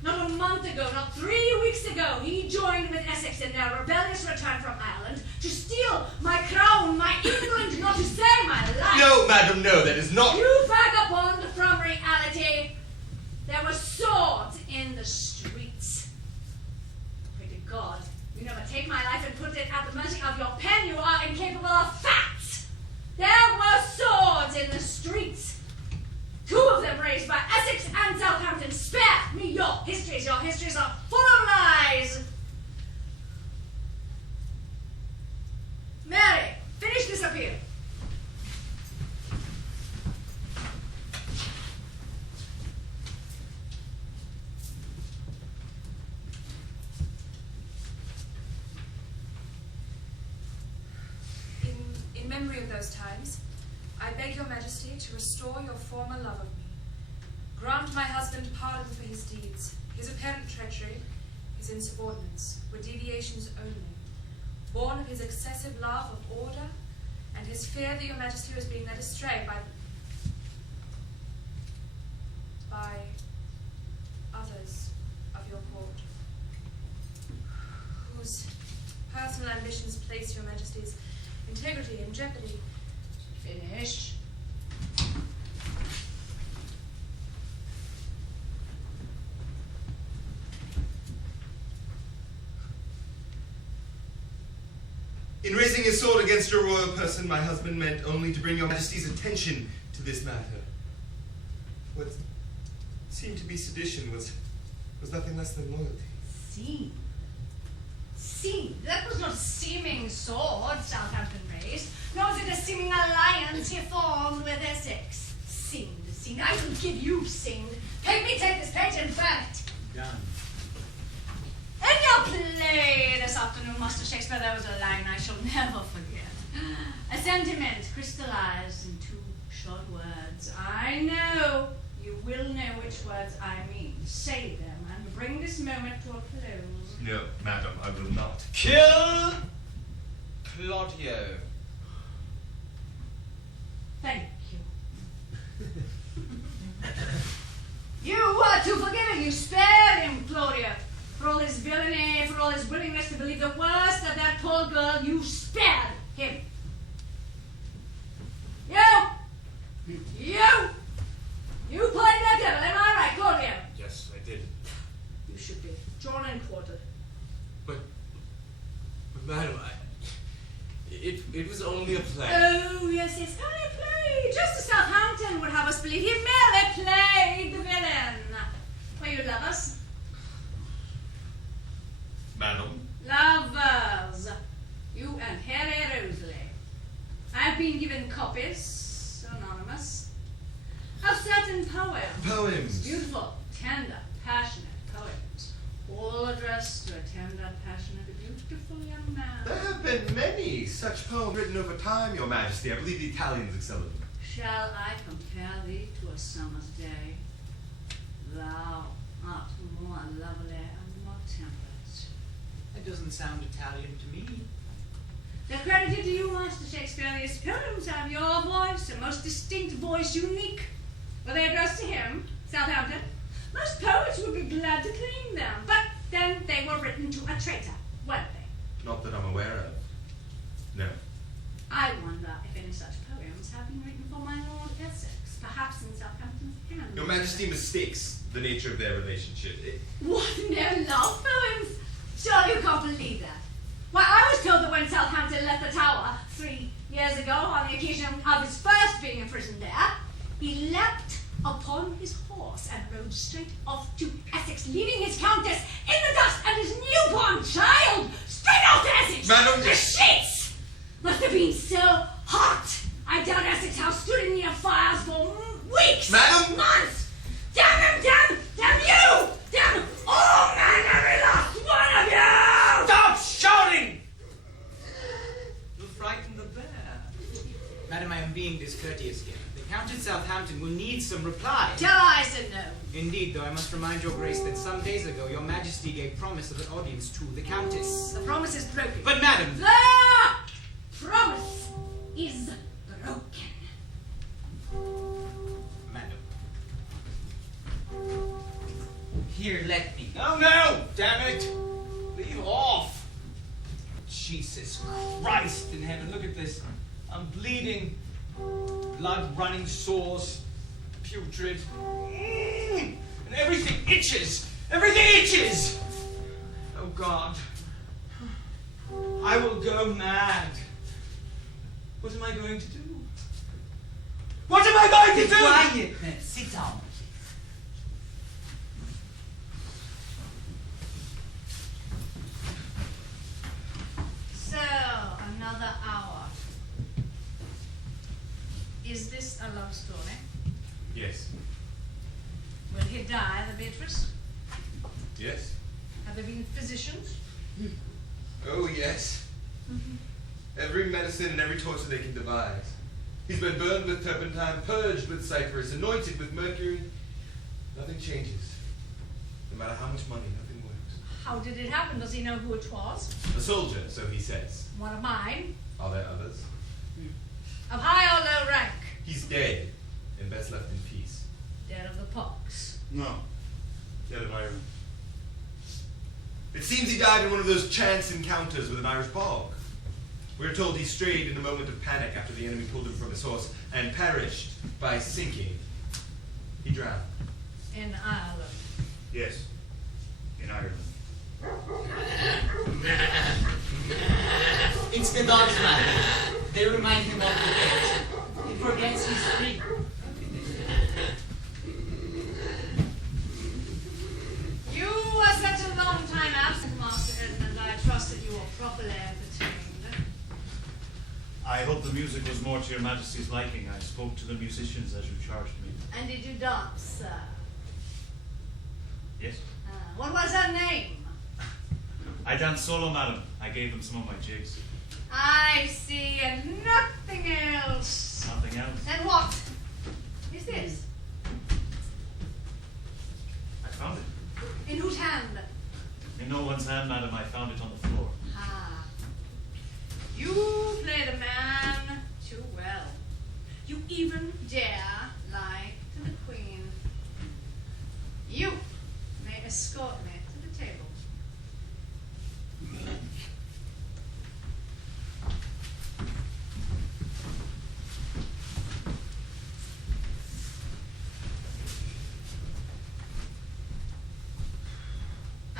Not a month ago, not 3 weeks ago, he joined with Essex in their rebellious return from Ireland to steal my crown, my England, not to save my life. No, madam, no, that is not. You vagabond from reality. There were swords in the streets. Pray to God, you never take my life and put it at the mercy of your pen. You are incapable of facts. There were swords in the streets. 2 of them raised by Essex and Southampton. Spare me your histories. Your histories are full of lies. Mary, finish this appeal. In memory of those times, I beg your majesty to restore your former love of me. Grant my husband pardon for his deeds. His apparent treachery, his insubordinance, were deviations only, born of his excessive love of order and his fear that your majesty was being led astray by others of your court. personal ambitions place your Majesty's integrity in jeopardy. Finish. In raising his sword against your royal person, my husband meant only to bring your Majesty's attention to this matter. What seemed to be sedition was nothing less than loyalty. Seemed. That was not a seeming sword Southampton raised, nor was it a seeming alliance he formed with Essex. Seemed. I will give you seemed. Make me take this page and burn it. Done. In your play this afternoon, Master Shakespeare, there was a line I shall never forget. A sentiment crystallized in 2 short words. I know you will know which words I mean. Say them and bring this moment to a close. No, madam, I will not. Kill Claudio. Thank you. You were too forgiving. You spared him, Claudia. For all his villainy, for all his willingness to believe the worst of that poor girl, you spared him. You played that devil, am I right, Claudia? Yes, I did. You should be drawn and quartered. But madam, it was only a play. Oh, yes, only a play. Just as Southampton would have us believe he merely played the villain. Were you lovers? Madam? Lovers. You and Harry Rosalie. I've been given copies, anonymous, of certain poems. Poems. Beautiful, tender, passionate poems. All addressed to a tender, passionate, beautiful young man. There have been many such poems written over time, Your Majesty. I believe the Italians excel them. Shall I compare thee to a summer's day? Thou art more lovely and more temperate. That doesn't sound Italian to me. They're credited to you, Master Shakespeare. These poems have your voice, a most distinct voice, unique. Were they addressed to him, Southampton? Most poets would be glad to claim them, but then they were written to a traitor, weren't they? Not that I'm aware of. No. I wonder if any such poems have been written for my Lord Essex, perhaps in Southampton's hand. Your Majesty mistakes the nature of their relationship. What? No love poems? Surely you can't believe that. Why, I was told that when Southampton left the Tower 3 years ago on the occasion of his first being imprisoned there, he leapt upon his horse and rode straight off to Essex, leaving his countess in the dust and his newborn child straight off to Essex. Madam, the sheets must have been so hot. I doubt Essex House stood in near fires for weeks, Madam, months. Damn him, damn you, damn all men, every last one of you! Stop shouting! You'll frighten the bear. Madam, I am being discourteous here. The Countess Southampton will need some reply. Tell I said no. Indeed, though, I must remind your grace that some days ago your majesty gave promise of an audience to the countess. The promise is broken. But, madam... The promise is broken. Madam. Here, let me. No, damn it! Leave off! Jesus Christ in heaven, look at this. I'm bleeding. Blood running sores. Putrid. And everything itches! Everything itches! Oh God. I will go mad. What am I going to do? What am I going to do? Quiet, man. Sit down. So, another hour. Is this a love story? Yes. Will he die, the Beatrice? Yes. Have there been physicians? Oh, yes. Every medicine and every torture they can devise. He's been burned with turpentine, purged with cypress, anointed with mercury. Nothing changes. No matter how much money, nothing works. How did it happen? Does he know who it was? A soldier, so he says. One of mine? Are there others? Of high or low rank? He's dead, and best left in peace. Dead of the pox. No. Dead of iron. It seems he died in one of those chance encounters with an Irish bog. We are told he strayed in a moment of panic after the enemy pulled him from his horse and perished by sinking. He drowned. In Ireland. Yes, in Ireland. It's the dogs, madam. They remind him of the dead. He forgets he's free. You were such a long time absent, Master Edmund. I trust that you were properly entertained. I hope the music was more to your Majesty's liking. I spoke to the musicians as you charged me. And did you dance, sir? Yes? What was her name? I danced solo, madam. I gave them some of my jigs. I see, and nothing else. Nothing else. And what is this? I found it. In whose hand? In no one's hand, madam. I found it on the floor. Ah. You play the man too well. You even dare lie to the Queen. You may escort me to the table.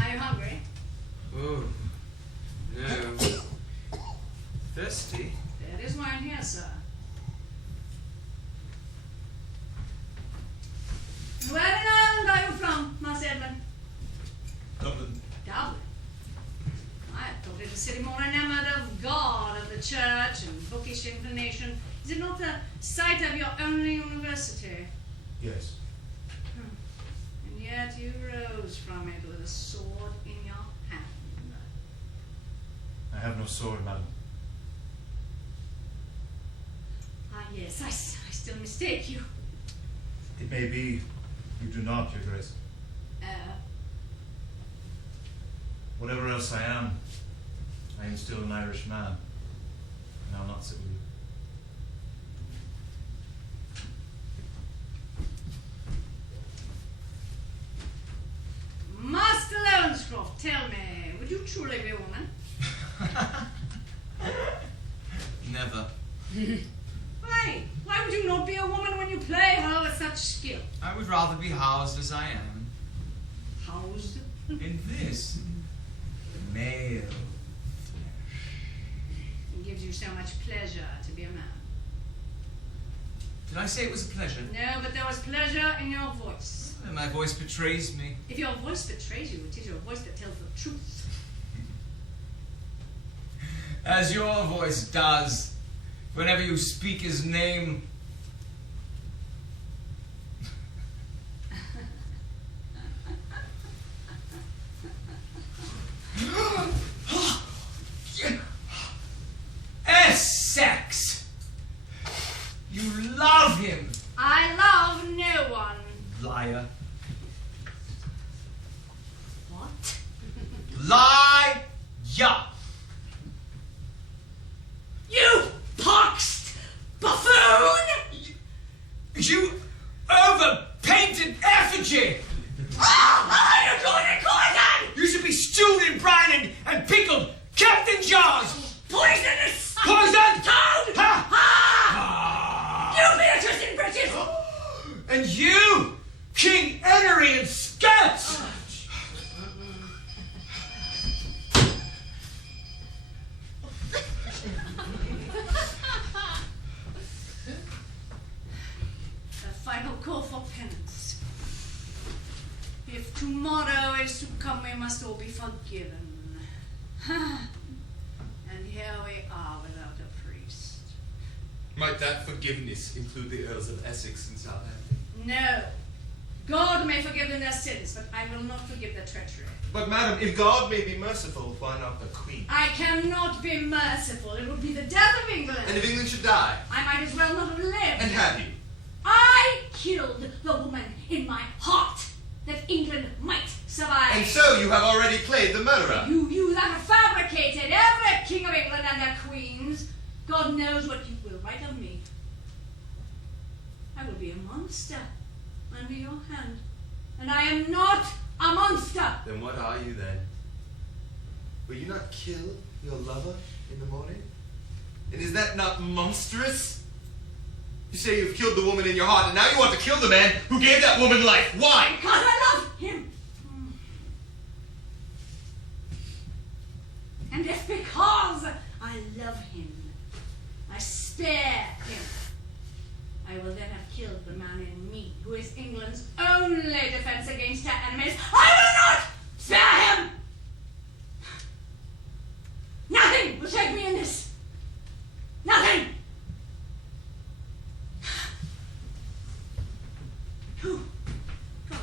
Are you hungry? Oh, no. Thirsty? There is wine here, sir. Where in Ireland are you from, Master Edmund? Dublin. Dublin. I thought it a city more enamored of God, of the church, and bookish inclination. Is it not the site of your only university? Yes. And yet you rose from it with a sword in your hand. I have no sword, madam. Ah, yes, I still mistake you. It may be you do not, Your Grace. Whatever else I am still an Irish man, and I'll not sit with you. Master Lowenscroft, tell me, would you truly be a woman? Never. Why? Why would you not be a woman when you play her with such skill? I would rather be housed as I am. Housed? In this male flesh. It gives you so much pleasure to be a man. Did I say it was a pleasure? No, but there was pleasure in your voice. And my voice betrays me. If your voice betrays you, it is your voice that tells the truth. As your voice does whenever you speak his name. Essex! You love him! I love no one. Liar. What? Liar! You poxed buffoon! You overpainted effigy! You're going to poison! You should be stewed in brine and pickled, kept in jars! Poisonous! Poison! Toad! Ha! You Beatrice in breeches! And you, King Enery in skirts! A final call for penance. If tomorrow is to come, we must all be forgiven. And here we are without a priest. Might that forgiveness include the Earls of Essex and Southampton? No. God may forgive them their sins, but I will not forgive their treachery. But madam, if God may be merciful, why not the Queen? I cannot be merciful. It would be the death of England. And if England should die? I might as well not have lived. And have you? I killed the woman in my heart that England might survive. And so you have already played the murderer? You that have fabricated every king of England and their queens. God knows what you will write of me. I will be a monster under your hand. And I am not a monster. Then what are you then? Will you not kill your lover in the morning? And is that not monstrous? You say you've killed the woman in your heart, and now you want to kill the man who gave that woman life. Why? Because I love him. And it's because I love him. I spare him. I will then have killed the man in me, who is England's only defense against her enemies. I will not spare him! Nothing will shake me in this. Nothing! Oh, God.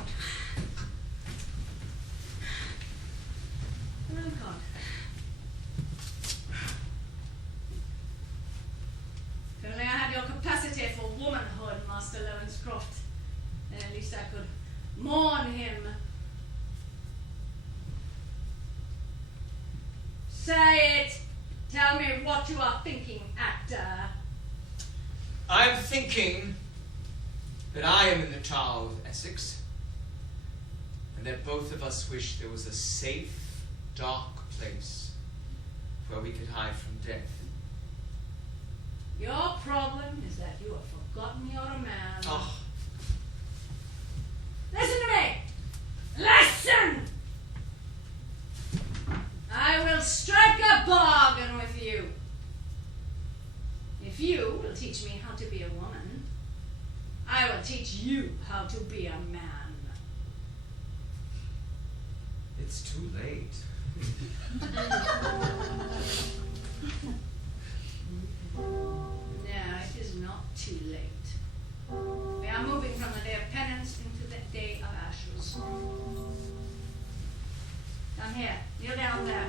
Oh, God. If only I had your capacity for womanhood, Master Lowenscroft, then at least I could mourn him. Say it. Tell me what you are thinking, actor. I'm thinking that I am in the Tower of Essex, and that both of us wish there was a safe, dark place where we could hide from death. Your problem is that you have forgotten you're a man. Oh. Listen to me! Listen! I will strike a bargain with you. If you will teach me how to be a woman, I will teach you how to be a man. It's too late. No, it is not too late. We are moving from the day of penance into the day of ashes. Come here, kneel down there.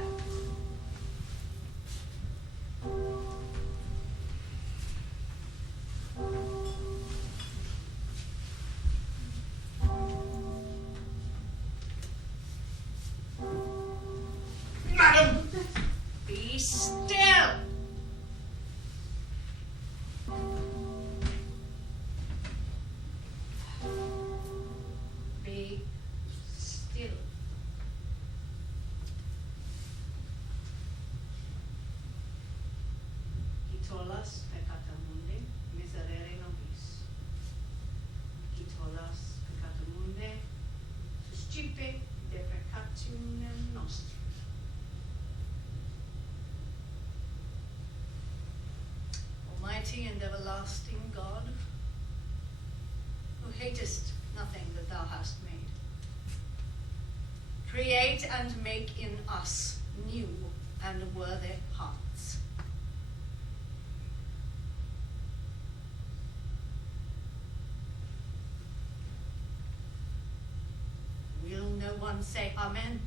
Madam! Be still! Be still. Quitolas peccata mundi, miserere nobis. Quitolas peccata mundi, suscipe de peccationem nostrum. Almighty and everlasting God, who hatest nothing that thou hast made, create and make in us new and worthy hearts. Will no one say Amen?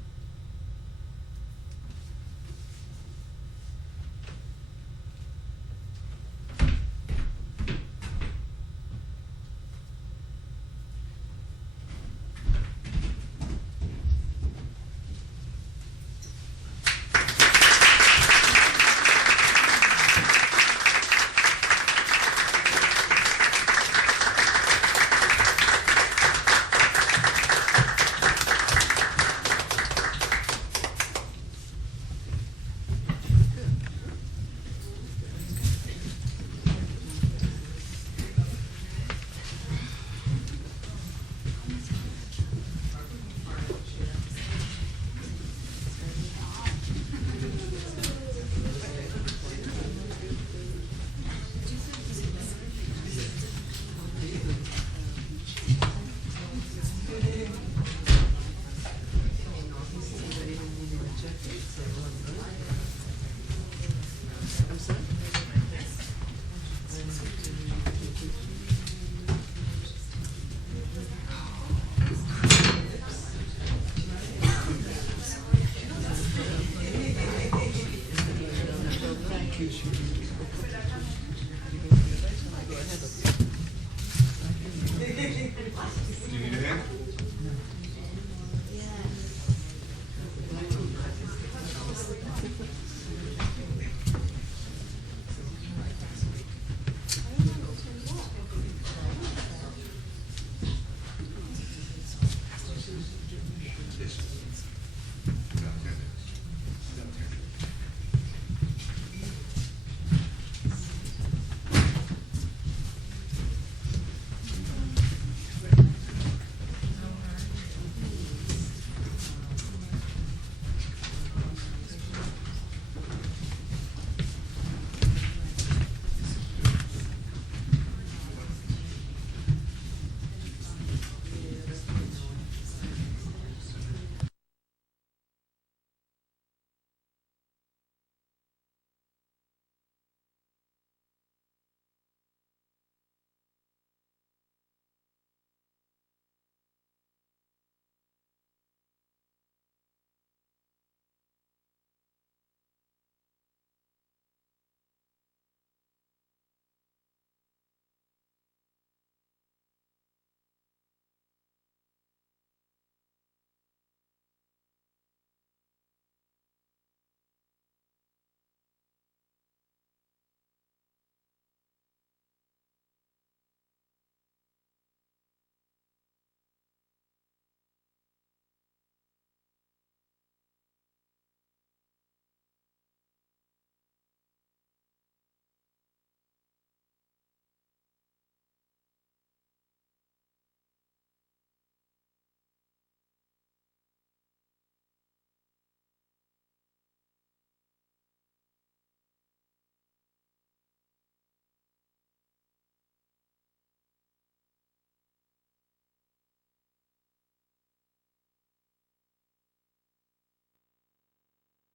Go ahead.